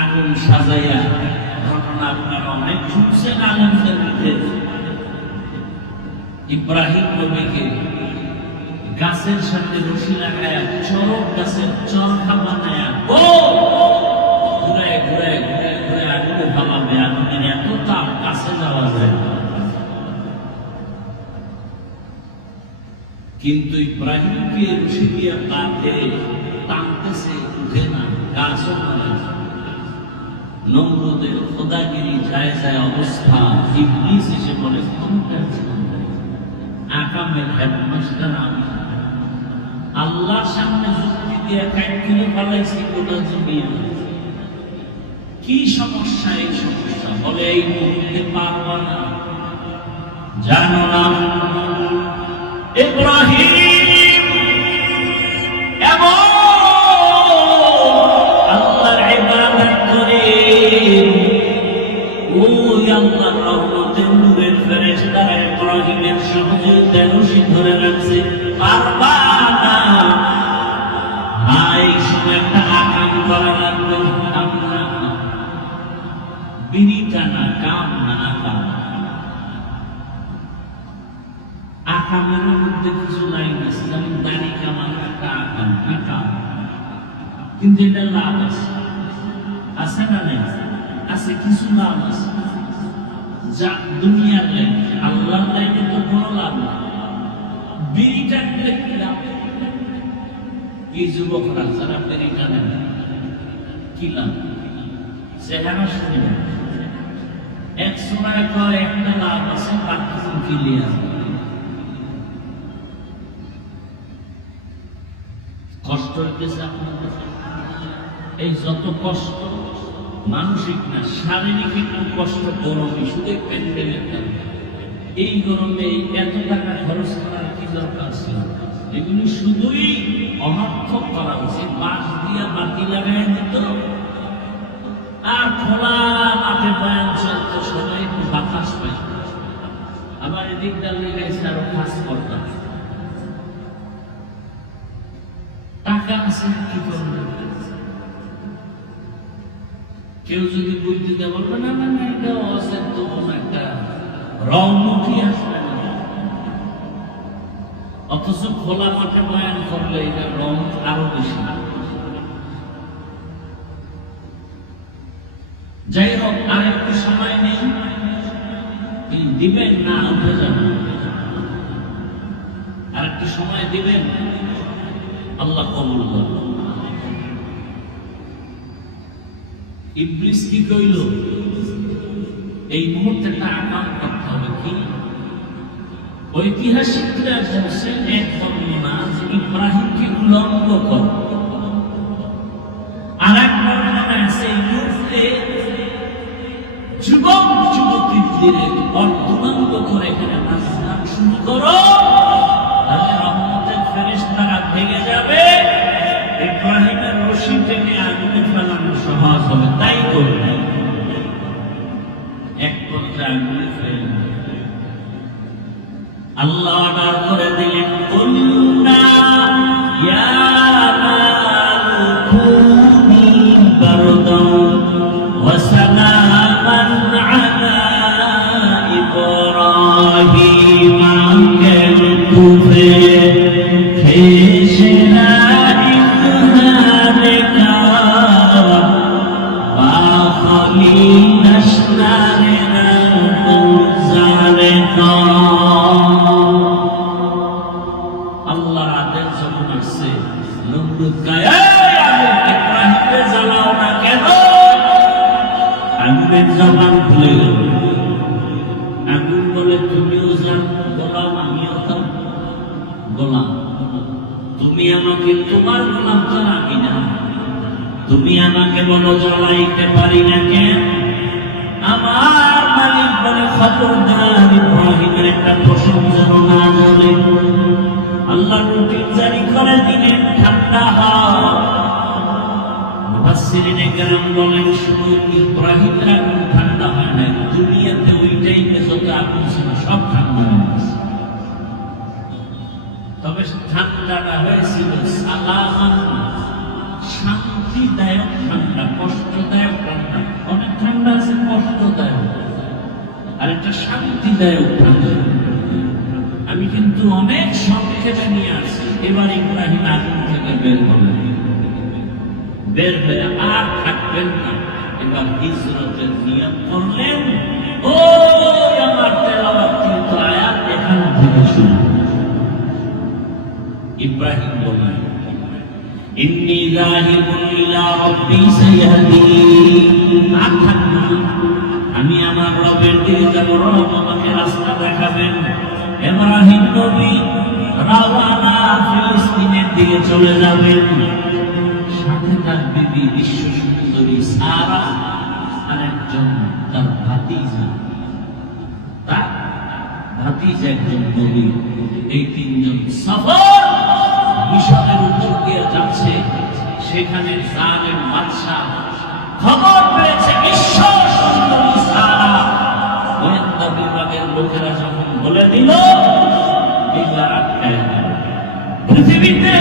আগুন সাজাইয়া ঘটনা আপনারা অনেক শুনছেন আলেমদের মুখে। ইব্রাহিম নবীকে গাছের সাথে রশি লাগায়া চরক গাছের চরখা বানায়া ঘুরে ঘুরে ঘুরে ঘুরে আগুনে ফালাবে। আগুনের এত তাপ, কাছে যাওয়া যায়। কিন্তু ইব্রাহিমকে রশি দিয়া বাঁধে টানতেছে, উঠে না, গাছও মারে। নমরুদের খোদাগিরি যায় যায় অবস্থা। ইবলিস এসে বলে, আকামের হেডমাস্টার আমি, আল্লাহর সামনে যুক্তি দিয়ে কাট কিনে ফেলাইছি গোটা দুনিয়া। কি সমস্যা? এই সমস্যা বলে এই মুহূর্তে পারবা না, জানো না? ইব্রাহিম এমন আল্লাহর ইবাদত করে, ওই আল্লাহর রহমতের নূরের ফেরেশতারা ইব্রাহিমের সহযোগিতায় রশি ধরে রাখছে। পারবা না। এই সময় একটা আকাম করা লাগবে, কাম না বিড়ি টানা, কাম না আকাম। আকামের মধ্যে কিছু লাইন আছে, যেমন দাড়ি কামানো একটা আকাম, আকাম, কিন্তু এটা লাভ আছে, আছে না নেই? আছে, কিছু লাভ আছে, যা দুনিয়ার লাইন। আল্লাহর লাইনে তো কোনো লাভ না। বিড়ি টানলে কি লাভ? এই যুবকরা যারা বিড়ি টানেন কি লাভ? চেহারা শুনে এক সময় কয় একটা লাভ আছে, বাকি ক্লিয়ার। কষ্ট হইতেছে আপনাদের? এই যত কষ্ট মানসিক না শারীরিক একটু কষ্ট, গরমে শুধু প্যান্ডেলের কারণে। এই গরমে এত টাকা খরচ করার কি দরকার ছিল? এগুলি শুধুই অনর্থক করা উচিত। বাঁশ দিয়া বাতি লাগাই দিত আর খোলা মাঠে বয়ান চলত, সবাই একটু বাতাস পাই। আবার এদিক দাঁড়িয়ে গেছে আরো কাজ করতাম। টাকা আছে কি করবে? কেউ যদি বুঝতে দেয় বলবে না না না, এটা আছে তো কোনো একটা রং মুখী আসবে না। অথচ খোলা মাঠে বয়ান করলে এটা রং আরো বেশি। যাই হোক, আর একটু সময় নেই, দিবেন না উঠে যাবেন। আর একটু সময় দিবেন, আল্লাহ কবুল করবেন। ইবলিস কি কইল? এই মুহূর্তে একটা আকাম করতে হবে। কি? ঐতিহাসিকরা বলছেন এক বর্ণনা ইব্রাহিমকে উলঙ্গ কর, আর এক বর্ণনা আছে এই মুহূর্তে যুবক যুবতীদের অর্ধনঙ্গ করে এখানে নাচ গান শুরু করো, তাহলে রহমতের ফেরেশতারা ভেঙে যাবে, ইব্রাহিমের রশি টেনে আগুনে ফেলানো সহজ হবে। তাই করবে, এক পর্যায়ে আগুনে ফেলবে। আল্লাহ অর্ডার করে দিলেন, কুল্না ইয়া নারু কুনি বারদান ওয়া সালামান আলা ইব্রাহিম কেল কুফে খেশরা ইনহারে কা বাখলি নশনারে না গুলজারে কা। আল্লাহর আদেশ যখন আসছে, নমরুদ গায়ে ইব্রাহিমকে জ্বালাও না কেন? আগুনের জবান খুলে গেল। আগুন বলে, তুমিও যান গোলাম, আমিও তো গোলাম। তুমি আমাকে তোমার গোলাম তো আমি না। তুমি আমাকে বলো জ্বালাইতে পারি না কেন? আমার মালিক বলে, খবরদার ইব্রাহিমের একটা প্রশংসা না জ্বলে। আল্লাহ রুটিন জারি করে দিলেন, ঠান্ডা হও। মুফাসসিরিনে কেরাম বলেন, শুধু ইব্রাহিমের আগুন ঠান্ডা হয় না, দুনিয়াতে ওই টাইমে যত আগুন ছিল সব ঠান্ডা হয়ে গেছে। তবে ঠান্ডাটা হয়েছিল সালামান, শান্তিদায়ক ঠান্ডা, কষ্টদায়ক ঠান্ডা। অনেক ঠান্ডা আছে কষ্টদায়ক, আর একটা শান্তিদায়ক ঠান্ডা। আমি কিন্তু অনেক সংক্ষেপে নিয়ে আসছি। এবার ইব্রাহিম আগুন থেকে বের হলেন, বের হয়ে আর থাকবেন না। এবার হিজরতের নিয়ত করলেন। ও আমার তেলাওয়াতকৃত আয়াত এখান থেকে শুরু। ইব্রাহিম বললেন, ইন্নী যাহিবুন ইলা রাব্বি সাইয়াহদিন। আমি আমার রবের দিকে যাব, রব আমাকে রাস্তা দেখাবেন। ইব্রাহিম নবী রওয়ানা ফিলিস্তিনের দিকে চলে যাবেন। সাথে তার বিবি বিশ্ব সুন্দরী সারা, আর একজন তার ভাতিজা, একজন নবী। এই তিনজন সফর মিশরের উপর দিয়ে যাচ্ছে। সেখানে জালেম বাদশা খবর পেয়েছে বিশ্ব সুন্দরী সারা। গোয়েন্দা বিভাগের লোকেরা যখন বলে দিল, এবার আটকায় দিল। পৃথিবীতে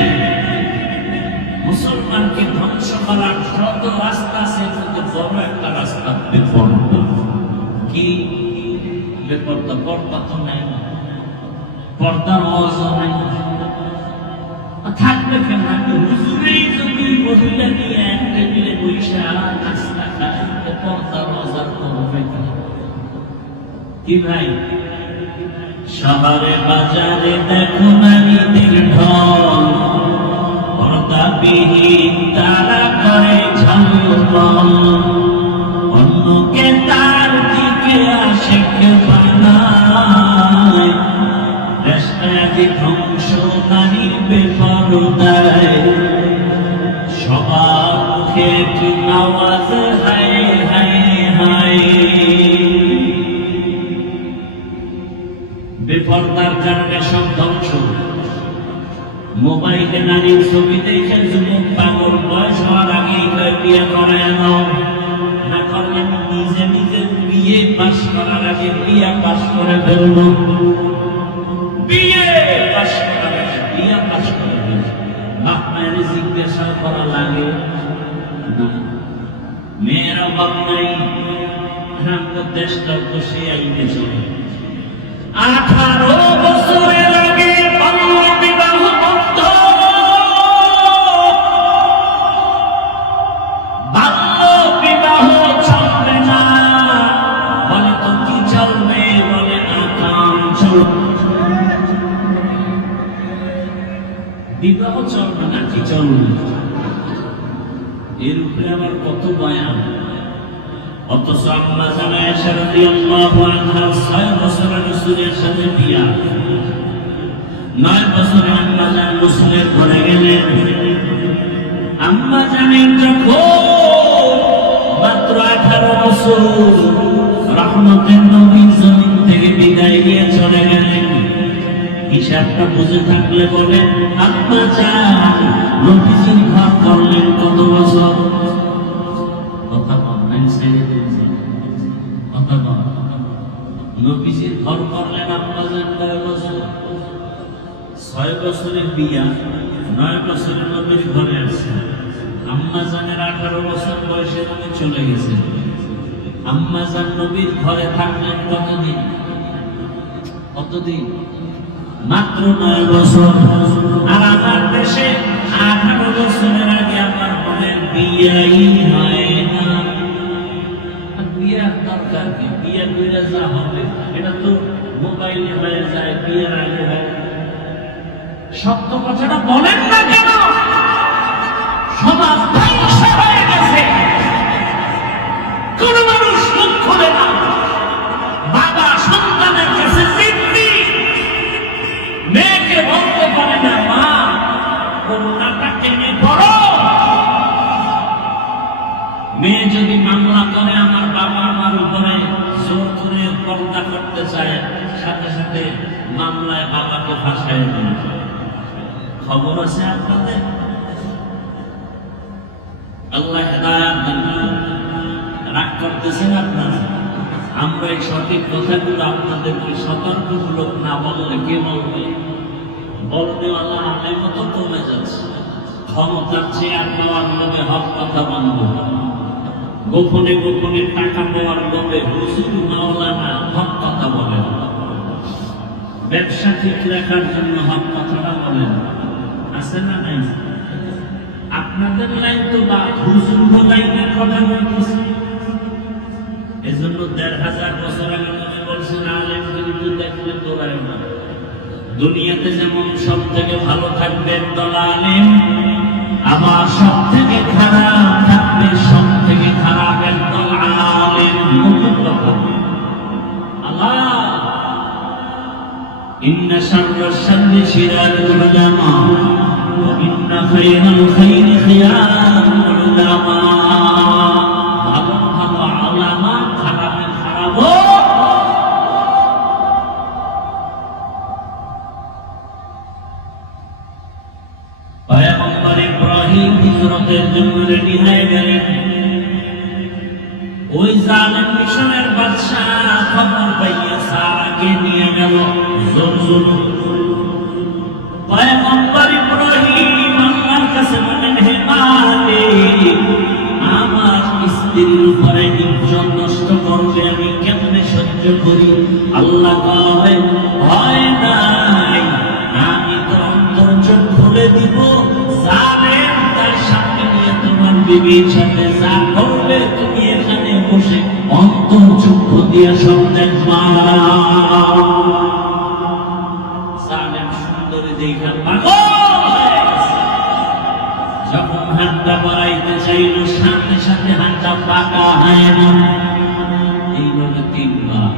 মুসলমানকে ধ্বংস করার যত রাস্তা আছে কিন্তু বড় একটা রাস্তা বেপরদা। কি বেপরদা? পর্দা তো নাই, পর্দার অজর নাই, থাকবে কেন? হুজুরেই যদি মহিলা নিয়ে এক টেবিলে বৈশা নাস্তা খায়, পর্দার অজর করবে কি ভাই? শহরে বাজারে দেখো নারীদের ঢল, পর্দাবিহীন তারা করে ঝলমল, অন্যকে তার দিকে আশিক বানায়, দেশটাকে ধ্বংস নারীর বেপরদায়, সবার মুখে কি আওয়াজ হায় হায় হায়। বেপরদার কারণে সব ধ্বংস। মোবাইলে নারীর ছবি দেখে যুবক পাগল, বয়স হওয়ার আগেই বিয়ে করায় নাও, না করলে আমি নিজে নিজে বিয়ে পাস করার আগে বিয়ে পাস করে ফেলবো, বিয়ে পাস করার আগে বিয়ে পাস করে ফেলবো। বাপ মায়ের জিজ্ঞাসা করা লাগে না, মেয়ের অভাব নাই, আমাদের দেশটা তো সে আইনে চলে। 18 বছরের আগে বাল্য বিবাহ বন্ধ, বাল্য বিবাহ চলবে না। বলে তো কি চলবে? বলে আকাম চলবে। বিবাহ চলবে না, কি চলবে? এর উপরে আবার কত বয়ান। অথচ আম্মা জানা আয়েশা রাদিয়াল্লাহু আনহা 6 বছরের রাসূলের সাথে বিয়া, 9 বছরে আম্মা জান রাসূলের ঘরে গেলেন। আম্মা জানেন যখন মাত্র 18 বছর, রহমতের নবী জমিন থেকে বিদায় নিয়ে চলে গেলেন। হিসাবটা বুঝে থাকলে বলে, আম্মা জান নবীজির ঘর করলেন কত বছর? কথা বলেন, ছেড়ে দিয়েছেন কথা বলেন। নবীজির ঘর করলেন আম্মা জান 9 বছর, 6 বছরের বিয়া, 9 বছরের নবীর ঘরে আসছে। আম্মা জানের 18 বছর বয়সে নবী চলে গেছে। আম্মা জান নবীর ঘরে থাকলেন কতদিন? কতদিন? মাত্র 9 বছর। আর আমার দেশে 18 বছরের আগে আমার বোনের বিয়াই হয় না। বিয়ার দরকার কি? বিয়ে করে যা হবে এটা তো মোবাইলে হয়ে যায়, বিয়ের আগে হয়। সত্য কথাটা বলেন না কেন? সমাজ ধ্বংস হয়ে গেছে, কোন মানুষ মুখ খুলে না। বাবা সন্তানের কাছে জিদ্দি, মেয়েকে বলতে পারে না মা করোনাটা টেনে পড়ো। মেয়ে যদি মামলা করে আমার বাবা আমার উপরে জোর করে পর্দা করতে চায়, সাথে সাথে মামলায় বাবাকে ফাঁসাই দেন। খবর আছে আপনাদের? আল্লাহ হেদায়েত দান করুন। রাগ করতেছেন আপনারা? আমরা এই সঠিক কথাগুলো আপনাদেরকে সতর্কমূলক না বললে কে বলবে? বলবে আল্লাহ আলেম তো কমে যাচ্ছে, ক্ষমতার চেয়ার পাওয়ার লোভে হক কথা বন্ধ, গোপনে গোপনে টাকা পাওয়ার লোভে হুজুর মাওলানা হক কথা বলেন, ব্যবসা ঠিক রাখার জন্য হক কথাটা বলেন। আছে না নাই? আপনাদের লাইন তো বা হুজুর লাইনের কথা বলতেছে। এজন্য 1500 বছর আগে নবী বলছেন আলেম কিন্তু দেখলে দৌড়ায় না। দুনিয়াতে যেমন সব থেকে ভালো থাকবে একদল আলেম, আবার সব থেকে খারাপ থাকবে সব থেকে খারাপ একদল আলেম। আল্লাহ ইন্না শাররা শাররি শিরারুল উলামা ওয়া ইন্না খায়রাল খায়রি খিয়ারুল উলামা। ভালো ভালো উলামা, খারাপের খারাপ। পয়গম্বর ইব্রাহিম হিজরতের জন্য রেডি হয়ে গেলেন। ওই জালেম মিশরের বাদশা খবর পাইয়ে সারাকে নিয়ে গেল জোর জোর। পয়গম্বর কাছে বলেন, হে মালিক, আমার স্ত্রীর উপরে ইজ্জত নষ্ট করবে, আমি কেমনে সহ্য করি? আল্লাহ কয়, হয় নাই, আমি তো অন্তর চোখ খুলে দিব, যাবেন তার সামনে নিয়ে তোমার বিবির সাথে যা করবে তুমি এখানে বসে অন্তর চক্ষু দিয়ে সব দেখবা। জানেন সুন্দরী দেখা পাগল যখন হাতটা বাড়াইতে চাইল, সাথে সাথে হাতটা পাকা হয় না। এইভাবে তিনবার,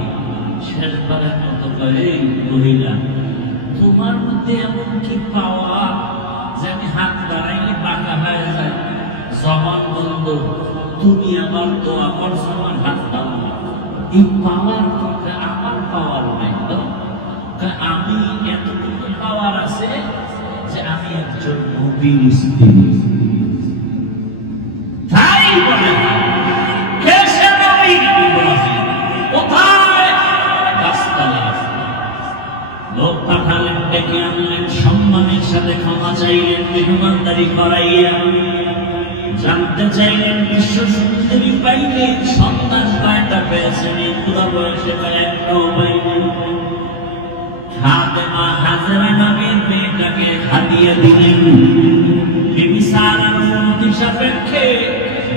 শেষবারের মতো করে, মহিলা তোমার মধ্যে এমন কি পাওয়া যে আমি হাত বাড়াইলে পাকা হয়ে যায়? জবান বন্ধ, তুমি আমার দোয়া করছো, আমার হাত দাও। এই পাওয়ার আমার পাওয়ার নাই তো, আমি এতটুকু পাওয়ার আছে যে আমি একজন নবীর স্ত্রী। তাই বলে কে সে নবী? কোথায়? গাছতলা। লোক পাঠালেন, ডেকে আনলেন, সম্মানের সাথে ক্ষমা চাইলেন, মেহমানদারি করাইয়া জানতে চাইলেন বিশ্ব সুন্দরী পাইলে সন্তান কয়টা পেয়েছেন? এই পুরা বয়সে একটাও পাইনি। ফাতেমা হাজরা নবীর মেয়েটাকে হাদিয়া দিলেন। বিবি সারার অনুমতি সাপেক্ষে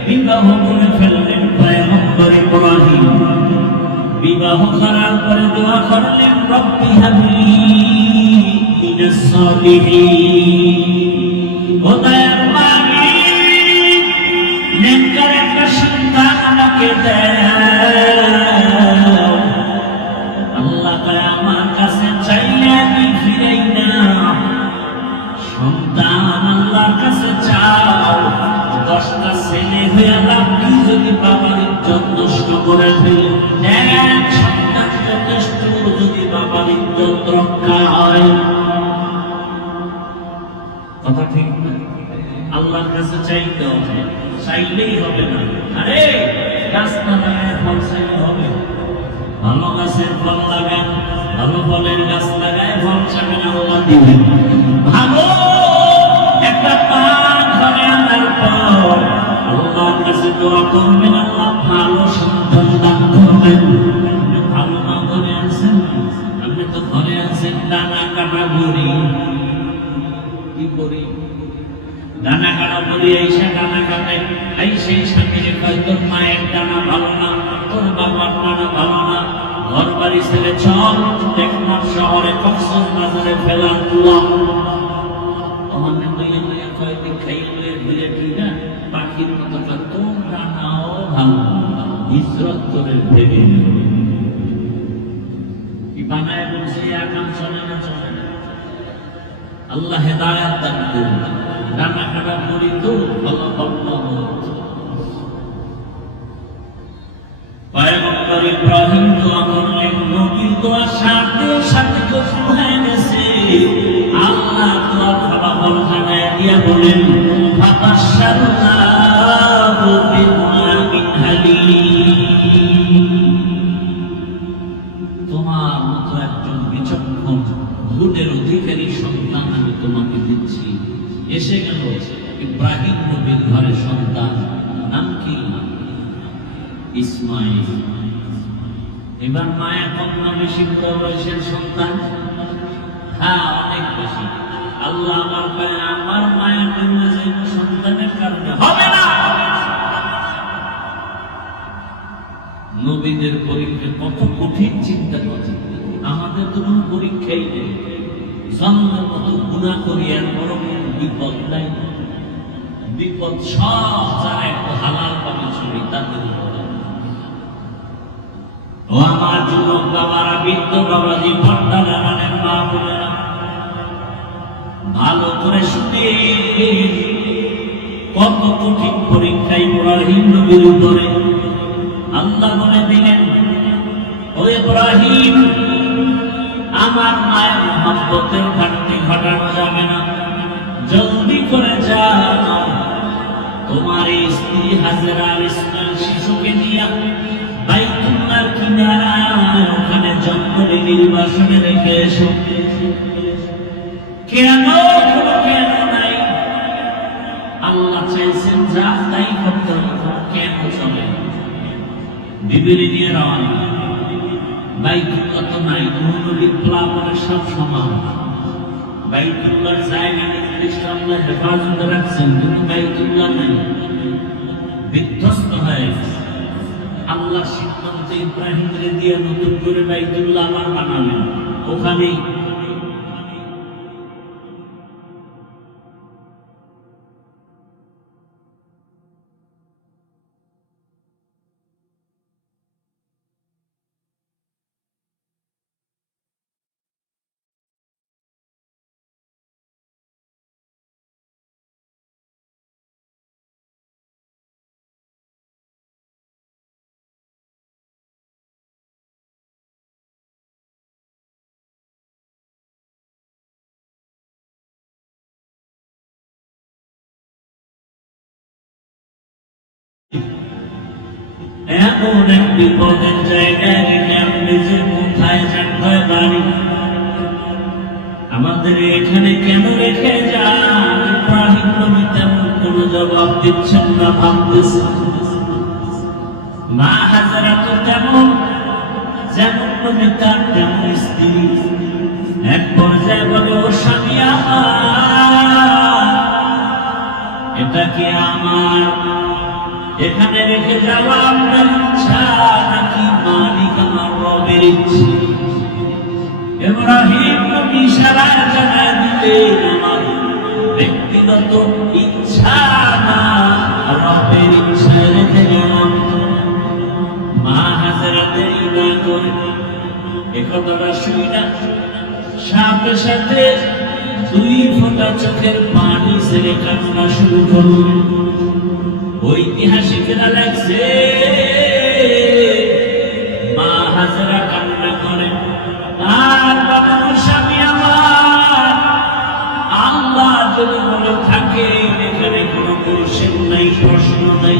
বিবাহ করে ফেললেন পয়গম্বর ইব্রাহিম। বিবাহ করার পরে দোয়া করলেন, রব্বি হাবলি মিনাস সালিহিন, ও দয়ার মালিক নেককার একটা সন্তান আমাকে দাও। আল্লাহ তাআলা আমার কাছে চাইলে আমি ফিরাই না। সন্তান আল্লাহর কাছে চাও, 10টা ছেলে হয়ে লাভ কি যদি বাবার ইজ্জত নষ্ট করে ফেলে? এক সন্তান যথেষ্ট যদি বাবার ইজ্জত রক্ষা হয়। কথা ঠিক না? আল্লাহর কাছে চাইতে হবে, চাইলেই হবে না। আরে গাছ না লাগায় ফল চাইলে হবে? ভালো গাছের ফল লাগান, ভালো ফলের গাছ লাগায় ফল চাবেন, আল্লাহ দিবেন। ভালো একটা পান ঘরে আনার পর আল্লাহর কাছে দোয়া করবেন, আল্লাহ ভালো সন্তান দান করবেন। ভালো না ঘরে আছেন, আপনি তো ঘরে আছেন দানা কাটা করি, কি করি? দানা কাটা করি, এইসা দানা কাটে, এই সেই স্বামীরে কয় তোর মায়ের দানা ভালো না, তোর বাবার দানা ভালো না, ঘর বাড়ি ছেড়ে চল টেকনাফ শহরে কক্সবাজারে ফেলার তুলাম। আমাদের মেয়ে মেয়ে কয়েকদিন খাইয়ে ঘুরে ফিরে পাখির মতো তোর দানাও ভালো, হিজরত করে ভেবে কি বানায় বলছে, এখন চলে না, চলে না। আল্লাহ হেদায়েত দান করুন। দানা কাটা করি তো ফলাফল পাবো। পয়গম্বর ইব্রাহিম দোয়া করলেন, নবীর দোয়া সাথে সাথে কবুল হয়ে গেছে। আল্লাহ দোয়ার ফলাফল জানায় দিয়া বলেন, ফাবাশশারনাহু বিগুলামিন হালিম। তোমার মতো একজন বিচক্ষণ গুণের অধিকারী সন্তান আমি তোমাকে দিচ্ছি। এসে গেল ইব্রাহিম নবীর ঘরে সন্তান, নাম কি? ইসমাইল। এবার মায়া কম না বেশি বয়সের সন্তান? হ্যাঁ, অনেক বেশি। আল্লাহ আমার মায়া কমে যে সন্তানের কারণে হবে না। নবীদের পরীক্ষা কত কঠিন, চিন্তা করছে। আমাদের তো কোনো পরীক্ষাই নেই, জন্মের মতো গুনাহ করি, আর বড় বিপদ নাই। বিপদ সব যারা একটু হালাল পাবে চলি তাদের উপরে। ও আমার যুবক বাবারা, বৃদ্ধ বাবাজি, পর্দা লাগানের মা বোনেরা, ভালো করে শুনে কত কঠিন পরীক্ষা ইব্রাহিম নবীর উপরে। আল্লাহ বলে দিলেন, ও ইব্রাহিম, আমার মায়ের মহব্বতের ঘাটতি ঘটানো যাবে না। জলদি করে যাও, তোমার এই স্ত্রী হাজেরা আর ইসমাইল শিশুকে নিয়ে বাইতুল্লাহর কিনারায় ওখানে জঙ্গলে নির্বাসনে রেখে এসো। কেন? কোনো কেন নাই। বিবিরে নিয়ে রওনা। বাইতুল্লাহ তো নাই, নবী প্লাবনের সব সমান। বাইতুল্লাহর জায়গা নির্দিষ্ট আল্লাহ হেফাজত রাখছেন, কিন্তু বাইতুল্লাহ নেই, বিধ্বস্ত হয়ে গেছে। আল্লাহ সিদ্ধান্ত ইব্রাহিমকে দিয়ে নতুন করে বাইতুল্লাহ আবার বানাবেন। ওখানেই এমন এক বিপদের জায়গায় রেখে আপনি যে কোথায় যান বাড়ি, আমাদের এখানে কেন রেখে যান? ইব্রাহিম নবী তেমন কোন জবাব দিচ্ছেন না, ভাবতেছেন। মা হাজেরা তো তেমন, যেমন নবী তার তেমন স্ত্রী। এক পর্যায়ে বলে, ও স্বামী আমার, এটা কি আমার এখানে রেখে যাওয়া আপনার ইচ্ছা নাকি মালিক আমার রবের ইচ্ছে? ইব্রাহিম নবী ইশারায় জানায় দিলেন, আমার ব্যক্তিগত ইচ্ছা না, রবের ইচ্ছায় রেখে গেলাম। মা হাজেরা দেরি না করে একথাটা শুনি না, সাথে সাথে 2 ফোঁটা চোখের পানি ছেড়ে কান্না শুরু করলেন। ঐতিহাসিকরা লেখছে, মা হাজেরা কান্না করেন, আর বাবা স্বামী আমার, আল্লাহ যদি বলে থাকে এখানে কোনো কোশ্চেন নাই, প্রশ্ন নাই,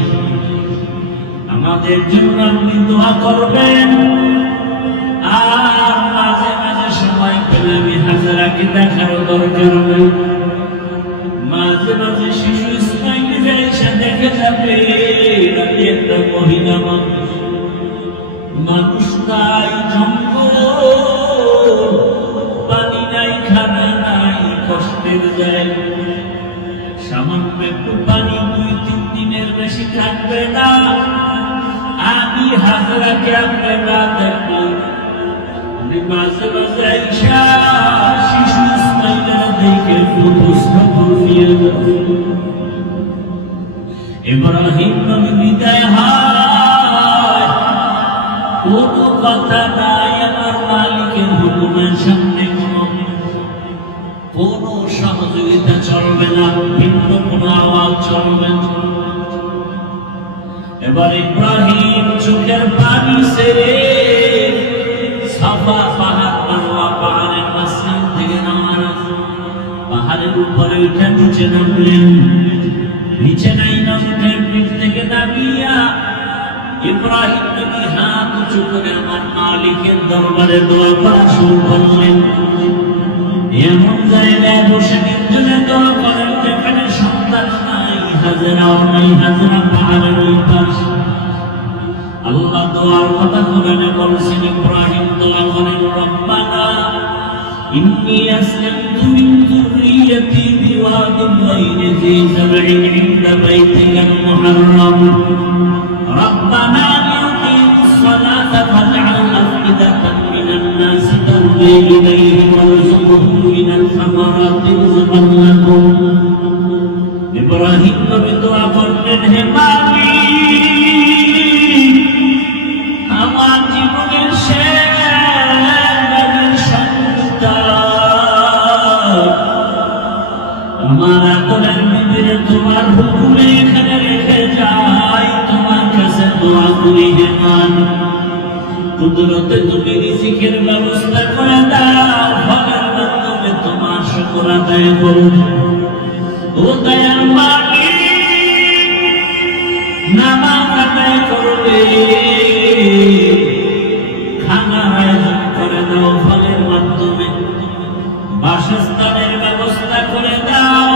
আমাদের জন্য আপনি দোয়া করবেন। আর মাঝে মাঝে সময় পেলে আমি হাজেরাকে দেখারও দরকার নেই। মাঝে মাঝে শিশু ইসমাইল এসে দেখে যাবে, আমি একটা মহিলা মানুষ, মানুষ নাই, জঙ্গল, পানি নাই, খানা নাই, কষ্টের জায়গা, সামান্য একটু পানি 2-3 দিনের বেশি থাকবে না। আমি হাজেরাকে আপনারা দেখলাম, মাঝে মাঝে আইসা শিশু ইসমাইলের দেখে ইব্রাহিম নবী বিদায় হয়, কোন কথা নাই, আমার মালিকের হুকুমের সামনে কোন সহযোগিতা চলবে না, ভিন্ন কোন আওয়াজ চলবে না। এবার ইব্রাহিম চোখের পানি ছেড়ে সাফা পাহাড়, মারওয়া পাহাড়ের মাঝখান থেকে নামানো, পাহাড়ের উপরে উঠে নিচে নামলেন। নিচে নাই না উঠে পিঠ থেকে নামিয়া ইব্রাহিম নবী হাত উঁচু করে আমার মালিকের দরবারে দোয়া করা শুরু করলেন। এমন জায়গায় বসে নির্জনে দোয়া করেন যেখানে সন্তান নাই, হাজেরাও নাই, হাজেরা পাহাড়ের ওই পাশে। আল্লাহ দোয়ার কথা কোরআনে বলেছেন, ইব্রাহিম দোয়া করেন, রব্বানা ইন্নী আসলামতু মিন যুররিয়্যাতি বিওয়াদিন গায়রি যী যার'ইন ইনদা বাইতিকাল মুহাররাম রব্বানা লিয়ুকিমুস সালাতা ফাজ'আল আফইদাতান মিনান নাসি তাহদি ইলাইহিম ওয়ারযুকহুম মিনাস সামারাতি রিজকান লাকুম। ইব্রাহিম নবী দোয়া করলেন, হে মালিক, আমার জীবনের শেষ সন্তান, আমার আদরের বিবিরে তোমার হুকুমে এখানে রেখে যাই, তোমার কাছে দোয়া করি, হে মালিক, কুদরতে তুমি রিজিকের ব্যবস্থা করে দাও, ফলের মাধ্যমে তোমার শুকর আদায় করো। ও দয়ার মালিক, নামাজ আদায় করবে, খানার আয়োজন করে দাও, ফলের মাধ্যমে বাসস্থানের ব্যবস্থা করে দাও।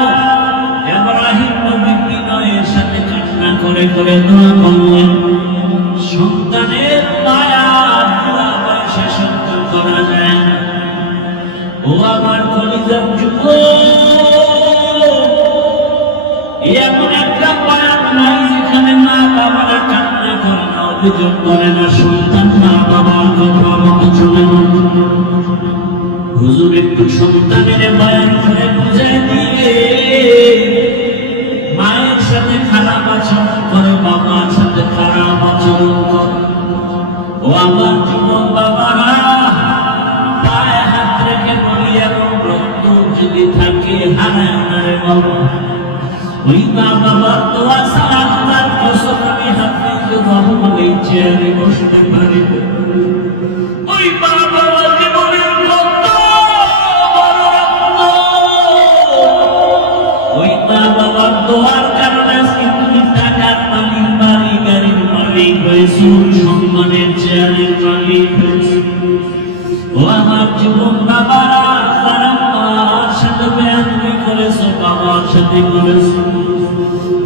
ইব্রাহিম নবী বিনয়ের সাথে কান্না করে করে দোয়া করলেন, সন্তানের অভিযোগ করে না, সন্তান মা বাবার কথা মতো চলে না। হুজুর একটু সন্তানের বয়ান করে বুঝায় দিয়ে মায়ের সাথে খারাপ আচরণ করে, বাবার সাথে খারাপ আচরণ করে। ও আমার যুবক বাবারা, পায়ে হাত রেখে বলি, এমন রক্ত যদি থাকে হারায় না রে বাবা। ওই মা বাবার দোয়া ছাড়া আল্লাহর কসম আমি হাফিজ রহমানের চেয়ারে বসতে পারি না। ওই মা বাবার জীবনের রক্ত বড় রক্ত। ওই মা বাবার দোয়ার কারণে আজকে তুমি টাকার মালিক, বাড়ি গাড়ির মালিক হয়েছো, সম্মানের চেয়ারের মালিক হয়েছো। ও আমার জীবন বাবারা, তারা মার সাথে বেয়াদবি করেছো, বাবার সাথে করেছো,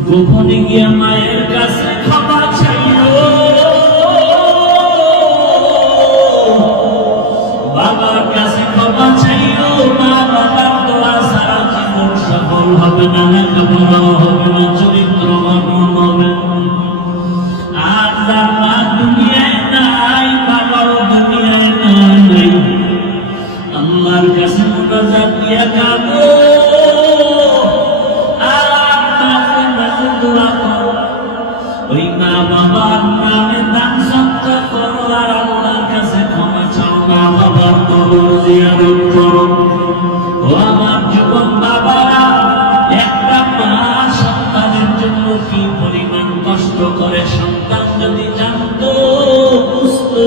গোপনে গিয়ে মায়ের কাছে ক্ষমা চাইও, বাবার কাছে ক্ষমা চাইও। মা বাবার দোয়া ছাড়া জীবন সফল হবে না, লেখাপড়া হবে না, চরিত্র গঠন হবে না। আর যার মা দুনিয়ায় নাই, বাবারও দুনিয়ায় নাই, আল্লাহর কাছে মুনাজাত দিয়া কাঁদো, আর মাঝে মাঝে দোয়া করো। ওই মা বাবার নামে দান সদকা করো, আর আল্লাহর কাছে ক্ষমা চাও, মা বাবার কবর জিয়ারত করো। ও আমার যুবক বাবারা, একটা মা সন্তানের জন্য কি পরিমাণ কষ্ট করে, সন্তান যদি জানতো, বুঝতো।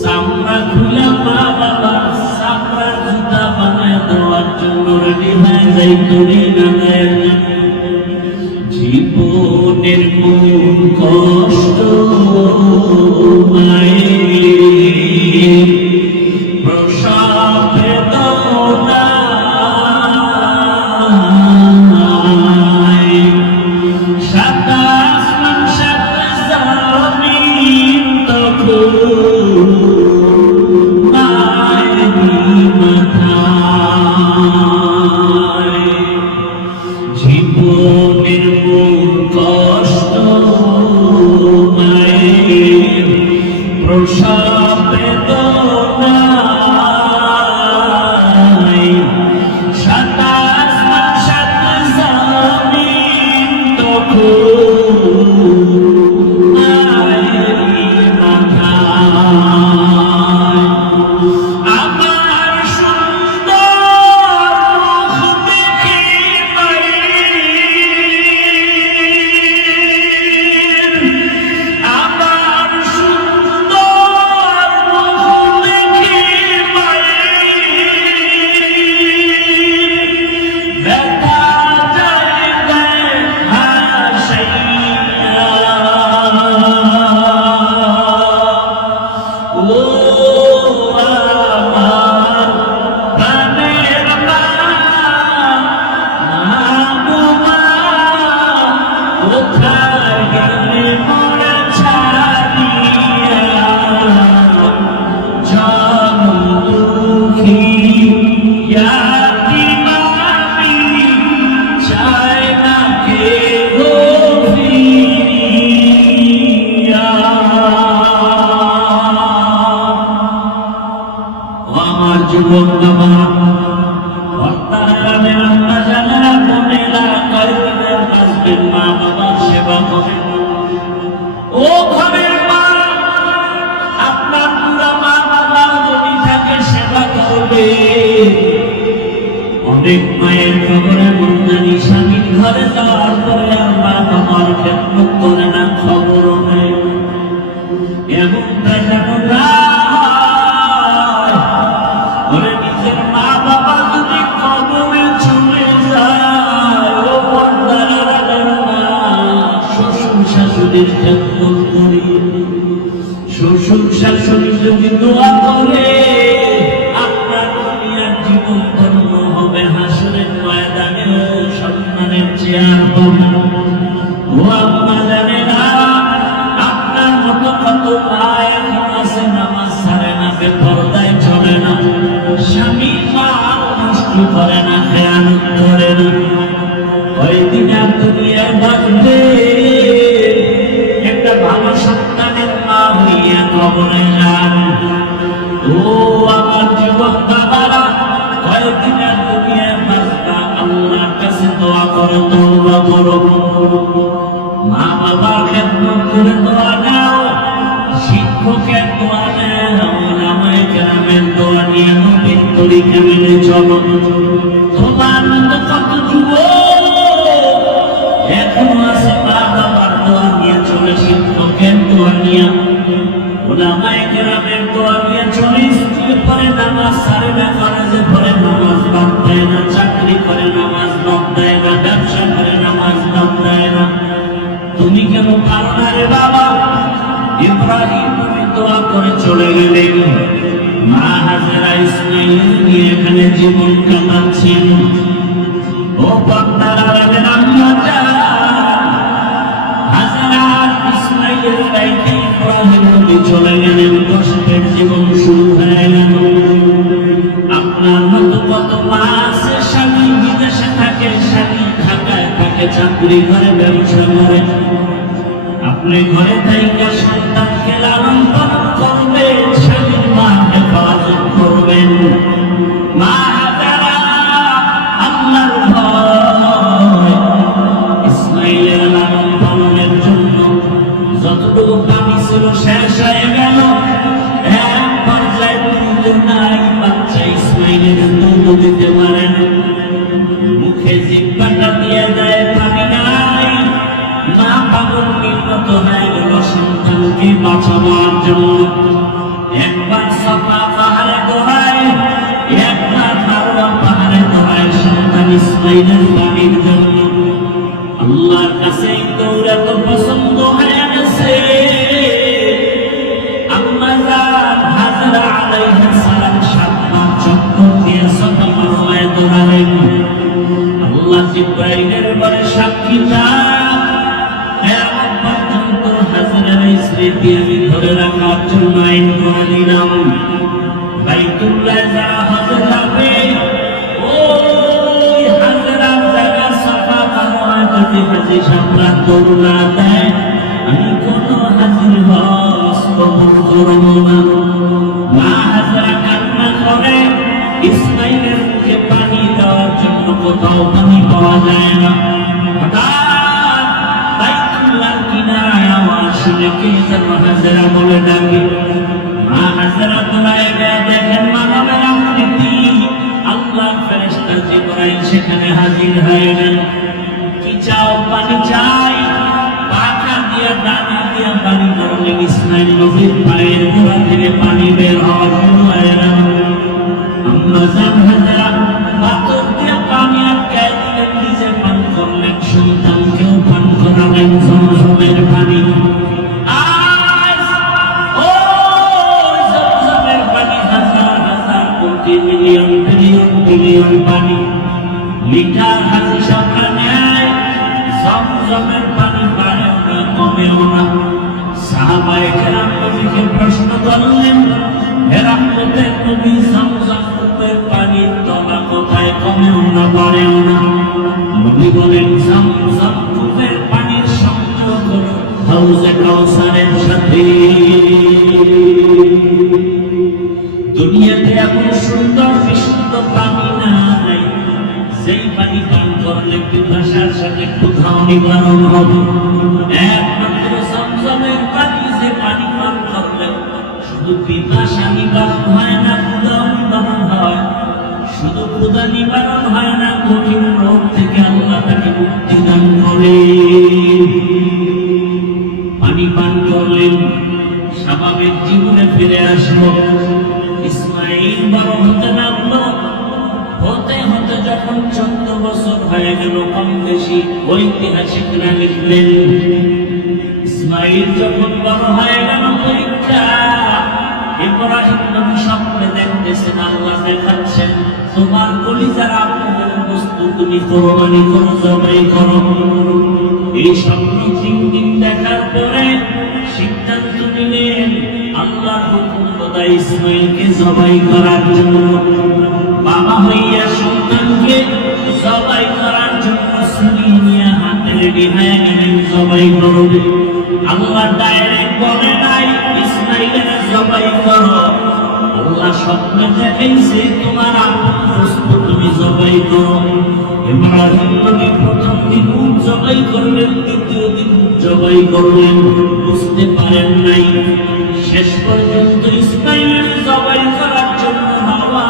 চামড়া খুলে মা বাবা চামড়ার জুতা বানায় দেওয়ার জন্য রেডি হয়ে যাইতো না। জীবনের মূল কষ্ট মায়ের প্রসব বেদনায়, সাত আসমান সাত জমিন তখন মায়েরই মাথায়। জীবনের মূল কষ্ট মায়ের প্রসব বেদনায়, সাত আসমান সাত জমিন তখন মায়েরই মাথায়। আমার সুন্দর মুখ দেখে মায়ের, আমার সুন্দর মুখ দেখে মায়ের, ব্যথা যায় গায়ে হাসাইয়া। ও আমার প্রাণের মা, গো মা, কোথায় গেলে মোরে ছাড়িয়া, জনম দুঃখী ইয়াতীম আমি, চাই না কেহ ফিরিয়া। ও আমার যুবক বাবা, অর্থায়নের আম্মা জানেরা, বোনেরা, কয়েকদিনের বাঁচবেন, মা বাবার সেবা করেন। ও ঘরের মা, আপনার পুরা মা বাবা যদি থাকে সেবা করবে। অনেক মায়ের খবরে মন্দানি, স্বামীর ঘরে যাওয়ার পরে আর মা বাবার খেদমত করে না, খবরও নেই। এমনটা যেন না হয়। ওরে নিজের মা বাবা যদি কবরে চলে যায়, ও পর্দার মা, শ্বশুর শাশুড়ির খেদমত করি। শ্বশুর শাশুড়ি যদি দোয়া করে, আপনার দুনিয়ার জীবন ধন্য হবে, হাসরের ময়দানে সম্মানের চেয়ার পাবে। ও আম্মা জানেরা, আপনার মতো কত মা এখন আছে নামাজ ছাড়ে না, বেপরদায় চলে না, স্বামী মা নষ্ট করে না, খেয়ানত করে না। ওই দিন আর দুনিয়ায় বাঁচবে, তরিকা মেনে চলো। তোমার মতো কত যুবক এখনো আছে মা বাবার দোয়া নিয়ে চলে, শিক্ষকের দোয়া নিয়ে, ওলামায়ে কেরামের দোয়া নিয়ে চলে, স্কুলে পড়ে নামাজ সারে না, কলেজে পড়ে নামাজ বাদ দেয় না, চাকরি করে নামাজ বাদ দেয় না, ব্যবসা করে নামাজ বাদ দেয় না। তুমি কেন পারো না রে বাবা? ইব্রাহিম নবী দোয়া করে চলে গেলেন, মা হাজেরা ইসমাইল নিয়ে এখানে জীবন কাটাচ্ছেন। ও পর্দার আড়ালের আম্মা জান, হাজেরা ইসমাইলের বাড়িতে ইব্রাহিম নবী চলে গেলেন, কষ্টের জীবন শুরু হয়ে গেল। আপনার মতো কত মা আছে, স্বামী বিদেশে থাকে, স্বামী ঢাকায় থাকে, চাকরি করে, ব্যবসা করে। আপনি ঘরে থাইকা সন্তানকে লালন পালন করবেন, স্বামীর মা হেফাজত করবেন। মা হাজারা আল্লাহর ভয়, ইসমাইলের লালন পালনের জন্য যতটুকু পানি ছিল শেষ হয়ে গেল। এক পর্যায়ে দুধ নাই, বাচ্চা ইসমাইলের দুধ দিতে পারেন, মুখে জিহ্বাটা দিয়ে দেয়, পানি নাই। মা পাগল নির্গত হয়ে গেল সন্তানকে বাঁচাবার জন্য। একবার সাফা পাহাড়ে দোহায়, একবার মারওয়া পাহাড়ে দোহায় সন্তান ইসমাইলের পানির জন্য। আল্লাহর কাছে দৌড়া তো পছন্দ হয়ে গেছে। আম্মা জান হাজরা আলাইহিস সালাম 7 মাস চক্কর দিয়ে সাফা মারওয়ায় দৌড়ালেন। আল্লাহ জিবরাইলের বলে সাক্ষী স্মৃতি আমি ধরে রাখার জন্য আইন করে দিলাম। বাইতুল্লাহ যারা হজ যাবে, ওই হাজরার জায়গা সাফা মারওয়া যদি হাজী সাহেবরা দৌড় না দেয়, আমি কোন হাজীর হজ কবুল করব না। মা হাজরা কান্না করে, ইসমাইলের মুখে পানি দেওয়ার জন্য কোথাও পানি পাওয়া যায় না। শুনে কে যেন হাজেরা বলে ডাকে। মা হাজেরা তোলায় দেখেন মানবের আকৃতি, আল্লাহর ফেরেশতা জিবরাইল সেখানে হাজির হয়ে গেল। কি চাও? পানি চাই। পাখা দিয়া ডানা দিয়া পানি ধরলেন, ইসমাইল নবীর পায়ের গোড়া থেকে পানি বের হওয়া শুরু হয়ে গেল। আম্মা জান হাজেরা পাথর দিয়ে পানি আটকায় দিলেন, নিজে পান করলেন, সন্তানকেও পান করালেন জমজমের পানি। মিলিয়ন বিলিয়ন বিলিয়ন পানি লিটার হাজি সাহেবরা নেয়, জমজমের পানি বাড়েও না কমেও না। সাহাবায়ে কেরাম নবীকে প্রশ্ন করলেন, হে রাহমতের নবী, জমজমের পানির তলা কোথায়, কমেও না বাড়েও না? নবী বলেন, জমজমের পানির সংযোগ হলো হাউজে কাউসারের সাথে। দুনিয়াতে এমন সুন্দর বিশুদ্ধ পানি নাই, যেই পানি পান করলে পিপাসার সাথে কোথাও নিবারণ হবে। একমাত্র জমজমের পানি, যে পানি পান করলে শুধু পিপাসা নিবারণ হয় না, ক্ষুধা নিবারণ হয়। শুধু ক্ষুধা নিবারণ হয় না, কঠিন রোগ থেকে আল্লাহ তাকে মুক্তি দান করে। পানি পান করলেন, স্বাভাবিক জীবনে ফিরে আসলো। ইসমাইল বড় হতে লাগলো, হতে হতে যখন 14 বছর হয়ে গেল, কম বেশি ঐতিহাসিকরা লিখলেন, ইসমাইল যখন বড় হয়ে গেল, পরীক্ষা। ইব্রাহিম নবী স্বপ্নে দেখতেছেন, আল্লাহ দেখাচ্ছেন, তোমার কলিজার আপন বস্তু তুমি কোরবানি করো, জবাই করো। এই স্বপ্ন 3 দিন দেখার পরে সিদ্ধান্ত নিলেন আল্লাহর হুকুম মতো ইসমাইলকে জবাই করার জন্য। বাবা হইয়া সন্তানকে জবাই করার জন্য ছুরি নিয়ে হাতে রেডি হয়ে গেলেন, জবাই করবে। আল্লাহ ডাইরেক্ট বলে নাই ইসমাইলের জবাই করো, আল্লাহ স্বপ্নে দেখাইছে তোমার আপন বস্তু তুমি জবাই করো। ইব্রাহিম নবী প্রথম দিন উট জবাই করলেন, দ্বিতীয় দিন উট জবাই করলেন, বুঝতে পারেন নাই। শেষ পর্যন্ত ইসমাইল জবাই করার জন্য বাবা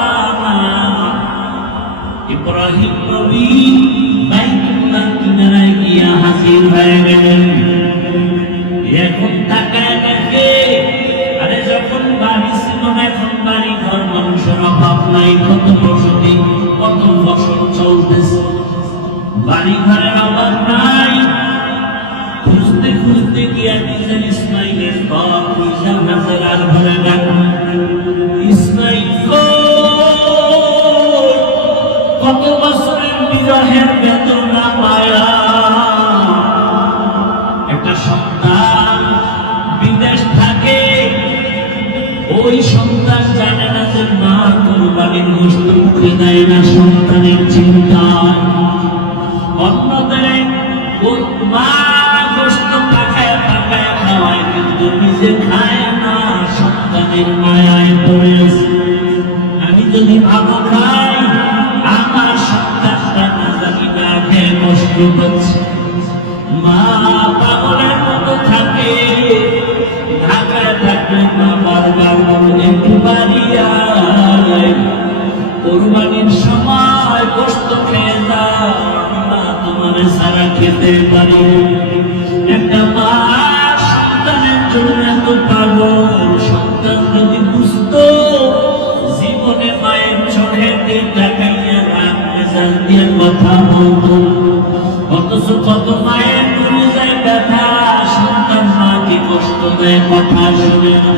নবী বাইতুল্লাহ কিনারায় গিয়া হাজির হয়ে গেলেন। এখন তাকায় দেখে, আরে যখন বাড়ি ছিল না, এখন বাড়ি ঘর, মানুষের অভাব নাই, কত বসতি, কত ফসল চলতেছে, বাড়ি ঘরের অভাব নাই। খুঁজতে খুঁজতে গিয়া নিজের ইসমাইলের ঘর, নিজের হাজেরার ঘরে ডাকলেন, ইসমাইল কত বছরের বিরহের বেদনা মায়া, একটা সন্তান বিদেশ থাকে, ওই সন্তান জানে না যে মা কোরবানির গোশত মুখে দেয় না সন্তানের চিন্তায়। অন্যদের মা গোশত পাকায় পাকায় খাওয়ায়, কিন্তু নিজে খায় না, সন্তানের মায়ায় পড়ে আছে। আমি যদি ভালো খাই, আমার সন্তানটা না জানি না খেয়ে কষ্ট পাচ্ছে। মা পাগলের মতো থাকে, ঢাকায় থাকলে মা বারবার বলে একটু বাড়ি আয়, কোরবানির সময় গোশত খেয়ে যাও, মা তোমার সারা খেতে পারি। একটা মা সন্তানের জন্য এত পাগল, সন্তান যদি বুঝতো জীবনে মায়ের চোখেতে তাকাইয়া রাগ মেজাজ দিয়ে কথা বলতো। অথচ কত মায়ের কলিজায় ব্যথা, সন্তান মাকে কষ্ট দেয়, কথা শুনে না।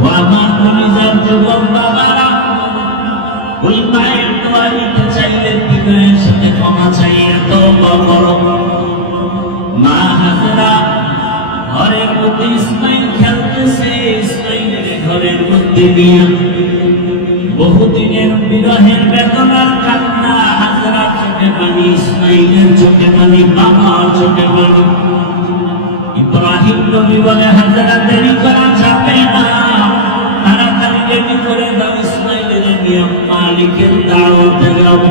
ও আমার কলিজার যুবক বাবারা, ওই মায়ের দোয়া নিতে চাইলে বিনয়ের সাথে ক্ষমা চাইলে তওবা করো। মা হাজেরা ঘরের মধ্যে ইসমাইল খেলতেছে, ইসমাইলের ঘরের মধ্যে নিয়ে বহুদিনের বিরহের বেদনার কান্না, হাজেরার চোখে পানি, ইসমাইলের চোখে পানি, বাবার চোখে পানি। ইব্রাহিম নবী বলে, হাজেরা দেরি করা যাবে না, তাড়াতাড়ি রেডি করে দাও, ইসমাইলের নিয়ে মালিকের দাওয়াতে যাব।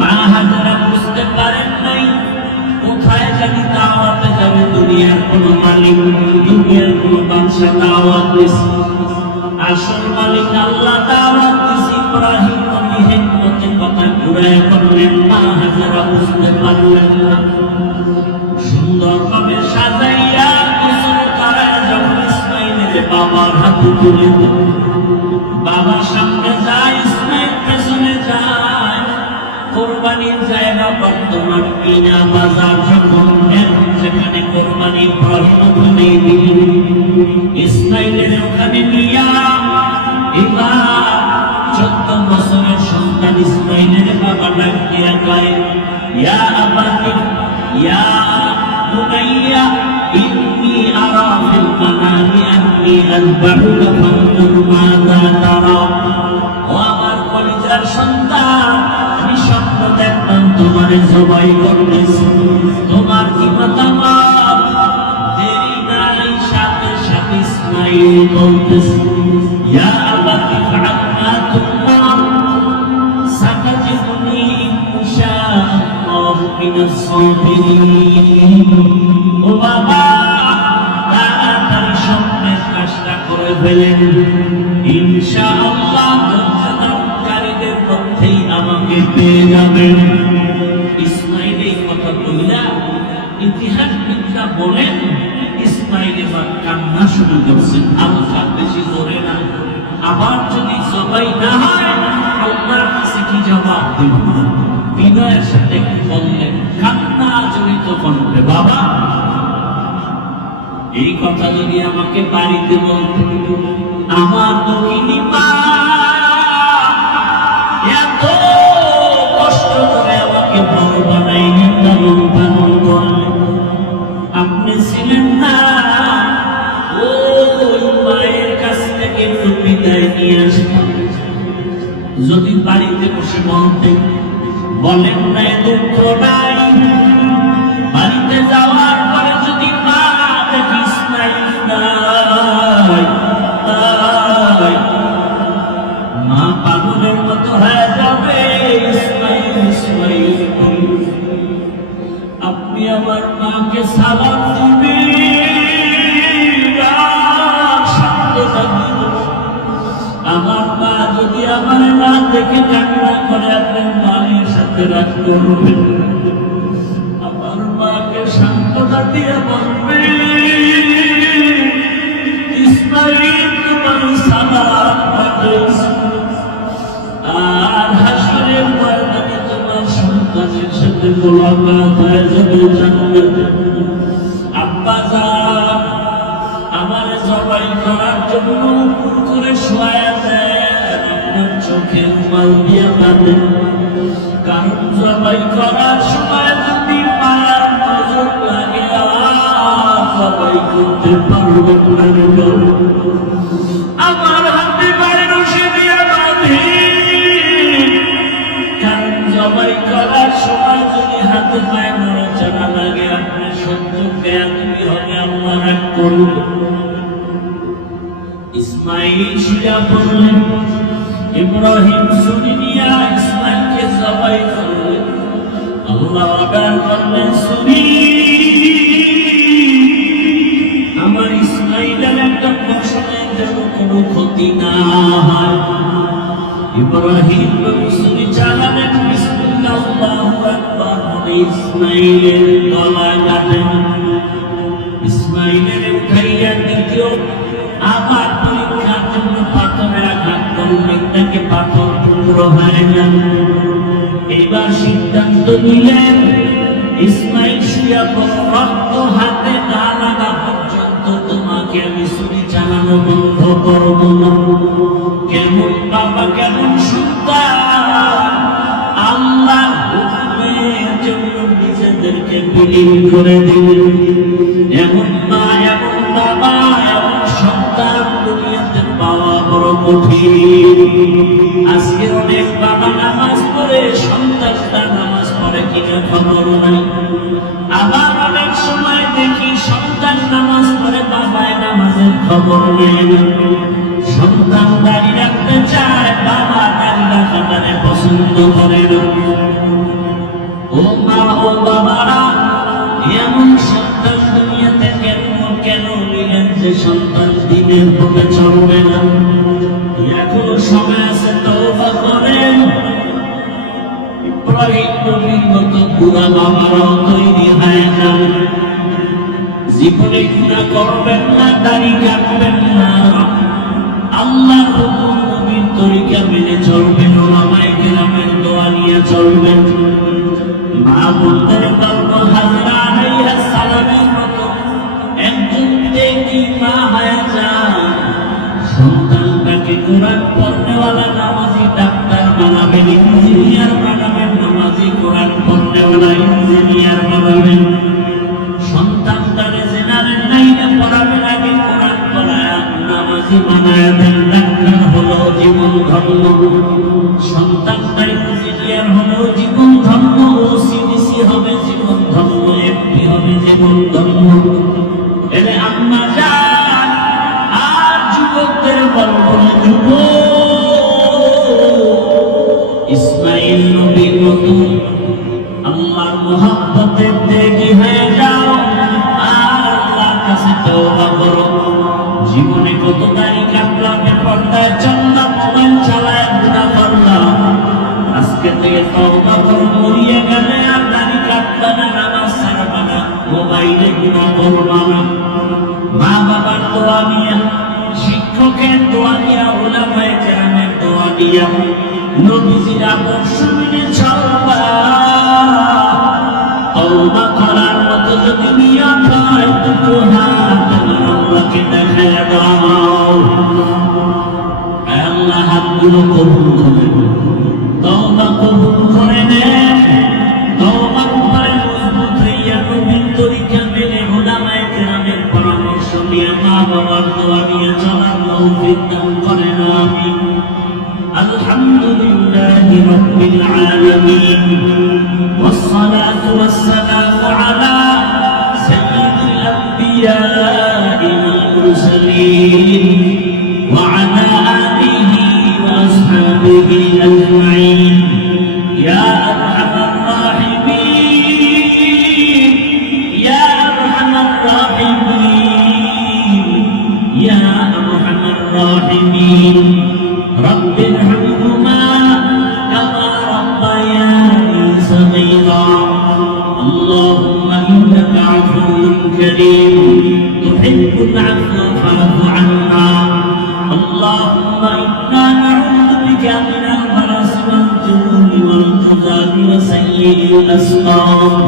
মা হাজেরা বুঝতে পারেন নাই কোথায় জানি দাওয়াতে যাবে, দুনিয়ার কোনো মালিক, দুনিয়ার কোনো বাদশা দাওয়াত দিছে, আসল মালিক আল্লাহ দাওয়াত দিছে। ইব্রাহিম নবী হিকমতের কথা ঘুরায় করলেন, মা হাজেরা বুঝতে পারলেন না। সুন্দরভাবে সাজাইয়া গোসল করায় যখন ইসমাইলের বাবার হাতে তুলে দিল, বাবার সামনে যায়, ইসমাইল পেছনে যায়। কোরবানির জায়গা বর্তমান কিনা বাজার, যখন এখন সেখানে কোরবানি প্রশ্ন তুলে দিল, ইসমাইলের ওখানে নিয়া এবার 14 বছরের সন্তান ইসমাইলের বাবা ডাক দিয়া কয়, ইয়া আবাতি ইয়া বুনাইয়া ইন্নী আরা ফিল মানামি আন্নী আযবাহুকা ফানজুর মাযা তারা। ও আমার কলিজার সন্তান, আমি স্বপ্ন দেখলাম তোমারে জবাই করতেছি, তোমার কি মতামত? দেরি নাই, সাথে সাথে ইসমাইল বলতেছে, ইয়া আবাতি ফাআল মা তুমার সাতাজিদুনি ইনশাআল্লাহু মিনাস সাবিরিন। ও বাবা, তাড়াতাড়ি স্বপ্নের কাজটা করে ফেলেন, ইনশাআল্লাহ ধৈর্যধারণকারীদের মধ্যেই আমাকে পেয়ে যাবেন। ইসমাইল এই কথা বললা, ইতিহাসবিদরা বলেন ইসমাইল এবার কান্না শুরু করছে, হালকা, বেশি জোরে না। আবার যদি জবাই না হয়, আল্লাহর কাছে কি জবাব দেব? বিনয়ের সাথে বললেন, কান্না জড়িত কণ্ঠে, বাবা এই কথা যদি আমাকে বাড়িতে বলতে, আমার দক্ষিণী মা এত কষ্ট করে আমাকে বড় বানাইলেন, লালন পালন করলেন, আপনি ছিলেন না, ওই মায়ের কাছ থেকে একটু বিদায় নিয়ে আসলাম। যদি বাড়িতে বসে বলতেন, বলেন না দুঃখ নাই, বাড়িতে যাওয়ার পরে যদি মা দেখি ইসমাইল নাই, মা পাগলের মতো হয়ে যাবে, ইসমাইল ইসমাইল। আপনি আমার মাকে সালাম দিবেন, সান্ত্বনা দিবেন। আমার মা যদি আমার না দেখে কান্না করে, আপনার মায়ের সাথে সাথে রাগ করবে, আমার মাকে সান্ত্বনা দিয়ে বলবে ইসমাইল তোমার সালাম পাঠিয়েছে, আর হাসরের ময়দানে তোমার সন্তানের সাথে মোলাকাত হয়ে যাবে জান্নাতে। আব্বা যান আমার জবাই করার জন্য উপর করে শোয়া দেন, আপনার চোখে রুমাল দিয়ে বাঁধেন, কারণ জবাই করার সময় যদি মায়ার নজর লাগে আর জবাই করতে পারবেন না। আমার হাতে পায়ে রশি দিয়ে বাঁধি, কারণ জবাই করার সময় যদি হাতে পায়ে নড়াচড়া লাগে আপনি সত্য জ্ঞানী হবে, আল্লাহ রাগ করবে। ইসমাইল শিয়া বললেন, ইব্রাহিম শুনে নিয়া ইসমাইলকে জবাই করলেন। আল্লাহ অর্ডার করলেন, শুনি আমার ইসমাইলের একটা ফসলের যেন কোনো ক্ষতি না হয়। ইব্রাহিম শুনি চালালেন, বিসমিল্লাহ আল্লাহু আকবার বলে ইসমাইলের গলায় কাটেন। ইসমাইলের উঠাইয়া দ্বিতীয় আবার পরীক্ষার জন্য পাথরে আঘাত করলেন, তাকে পাথর টুকরো হয়ে গেল। এইবার সিদ্ধান্ত নিলেন ইসমাইল শুয়া রক্ত হাতে না লাগা পর্যন্ত তোমাকে আমি ছুরি চালানো বন্ধ করব না। কেমন বাবা কেমন সন্তান, আল্লাহ হুকুমের জন্য নিজেদেরকে বিলীন করে দিলেন। এমন মা এমন বাবা এমন সন্তান দুনিয়াতে পাওয়া বড় কঠিন। আজকে অনেক বাবা নামাজ পড়ে সন্তানরা নামাজ পড়ে কিনা খবর নাই, আবার অনেক সময় দেখি সন্তান নামাজ পড়ে বাবায় নামাজের খবর নেই। সন্তান দাড়ি রাখতে চায়, বাবা দাড়ি রাখাটারে পছন্দ করে না। ও মা ও বাবারা, এমন সন্তান দুনিয়াতে কেন নিলেন যে সন্তান দিনের পথে চলবে না? এখনো সময় আছে, তওবা করেন। ইব্রাহিম নবীর মতো বুড়া বাবারাও তৈরি হয় না। জীবনে গুনাহ করবেন না, দাড়ি কাটবেন না, আল্লাহর হুকুম নবীর তরিকা মেনে চলবেন, ওলামায়ে কেরামের দোয়া নিয়ে চলবেন। মা বলতেন বাবা হাজরা আলাইহিস সালামের মতো একজন দেখি মা হয়ে যায়, সন্তানটাকে কোরআন পড়নেওয়ালা নামাজি ডাক্তার বানাবেন, ইঞ্জিনিয়ার বানাবেন, নামাজি কোরআন পড়নেওয়ালা ইঞ্জিনিয়ার বানাবেন। সন্তানটারে জেনারেল লাইনে পড়াবেন, আগে কোরআন পড়ায় নামাজি বানায় দেন, ডাক্তার হলো জীবন ধন্য। সন্তানটা ইঞ্জিনিয়ার হলো জীবন ধন্য, ওসিডিসি হবে জীবন ধন্য, এমপি হবে জীবন ধন্য। এলে আম্মা যান আর যুবকদের বলবো, ইসমাইল নবীর মতো আল্লাহর মুহাব্বতের দেখি হয়ে যাও আর আল্লাহর কাছে তওবা করো। জীবনে কত দাড়ি কাটলাম, পর্দায় চললাম, মোবাইল চালায় গুনাহ করলাম, আজকে থেকে তওবা করো। মরিয়ে গেলে আর দাড়ি কাটবা না, নামাজ ছাড়বা না, মোবাইলে গুনাহ করবা না। মা বাবার দোয়া নিয়া, শিক্ষকের দোয়া নিয়া, ওলামায়ে কেরামের দোয়া নিয়া, নবীজির আদর্শ মেনে চলবা। তওবা করার মতো যদি নিয়ত হয়, দুটো হাত আল্লাহকে দেখায় দাও। আল্লাহ হাতগুলো কবুল করে, তওবা কবুল করে নেন। তওবা করে মজবুত হইয়া নবীর তরিকা মেনে, ওলামায়ে কেরামের পরামর্শ নিয়ে, মা বাবার দোয়া নিয়ে চলার তৌফিক দান করেন, আমিন। আলহামদুলিল্লাহি রাব্বিল আলামিন, والصلاة والسلام على سيد الأنبياء والمرسلين وعلى آله وأصحابه أجمعين. يا أرحم الراحمين، يا أرحم الراحمين، يا أرحم الراحمين، رب ارحمهما كما ربياني السيء الأسقام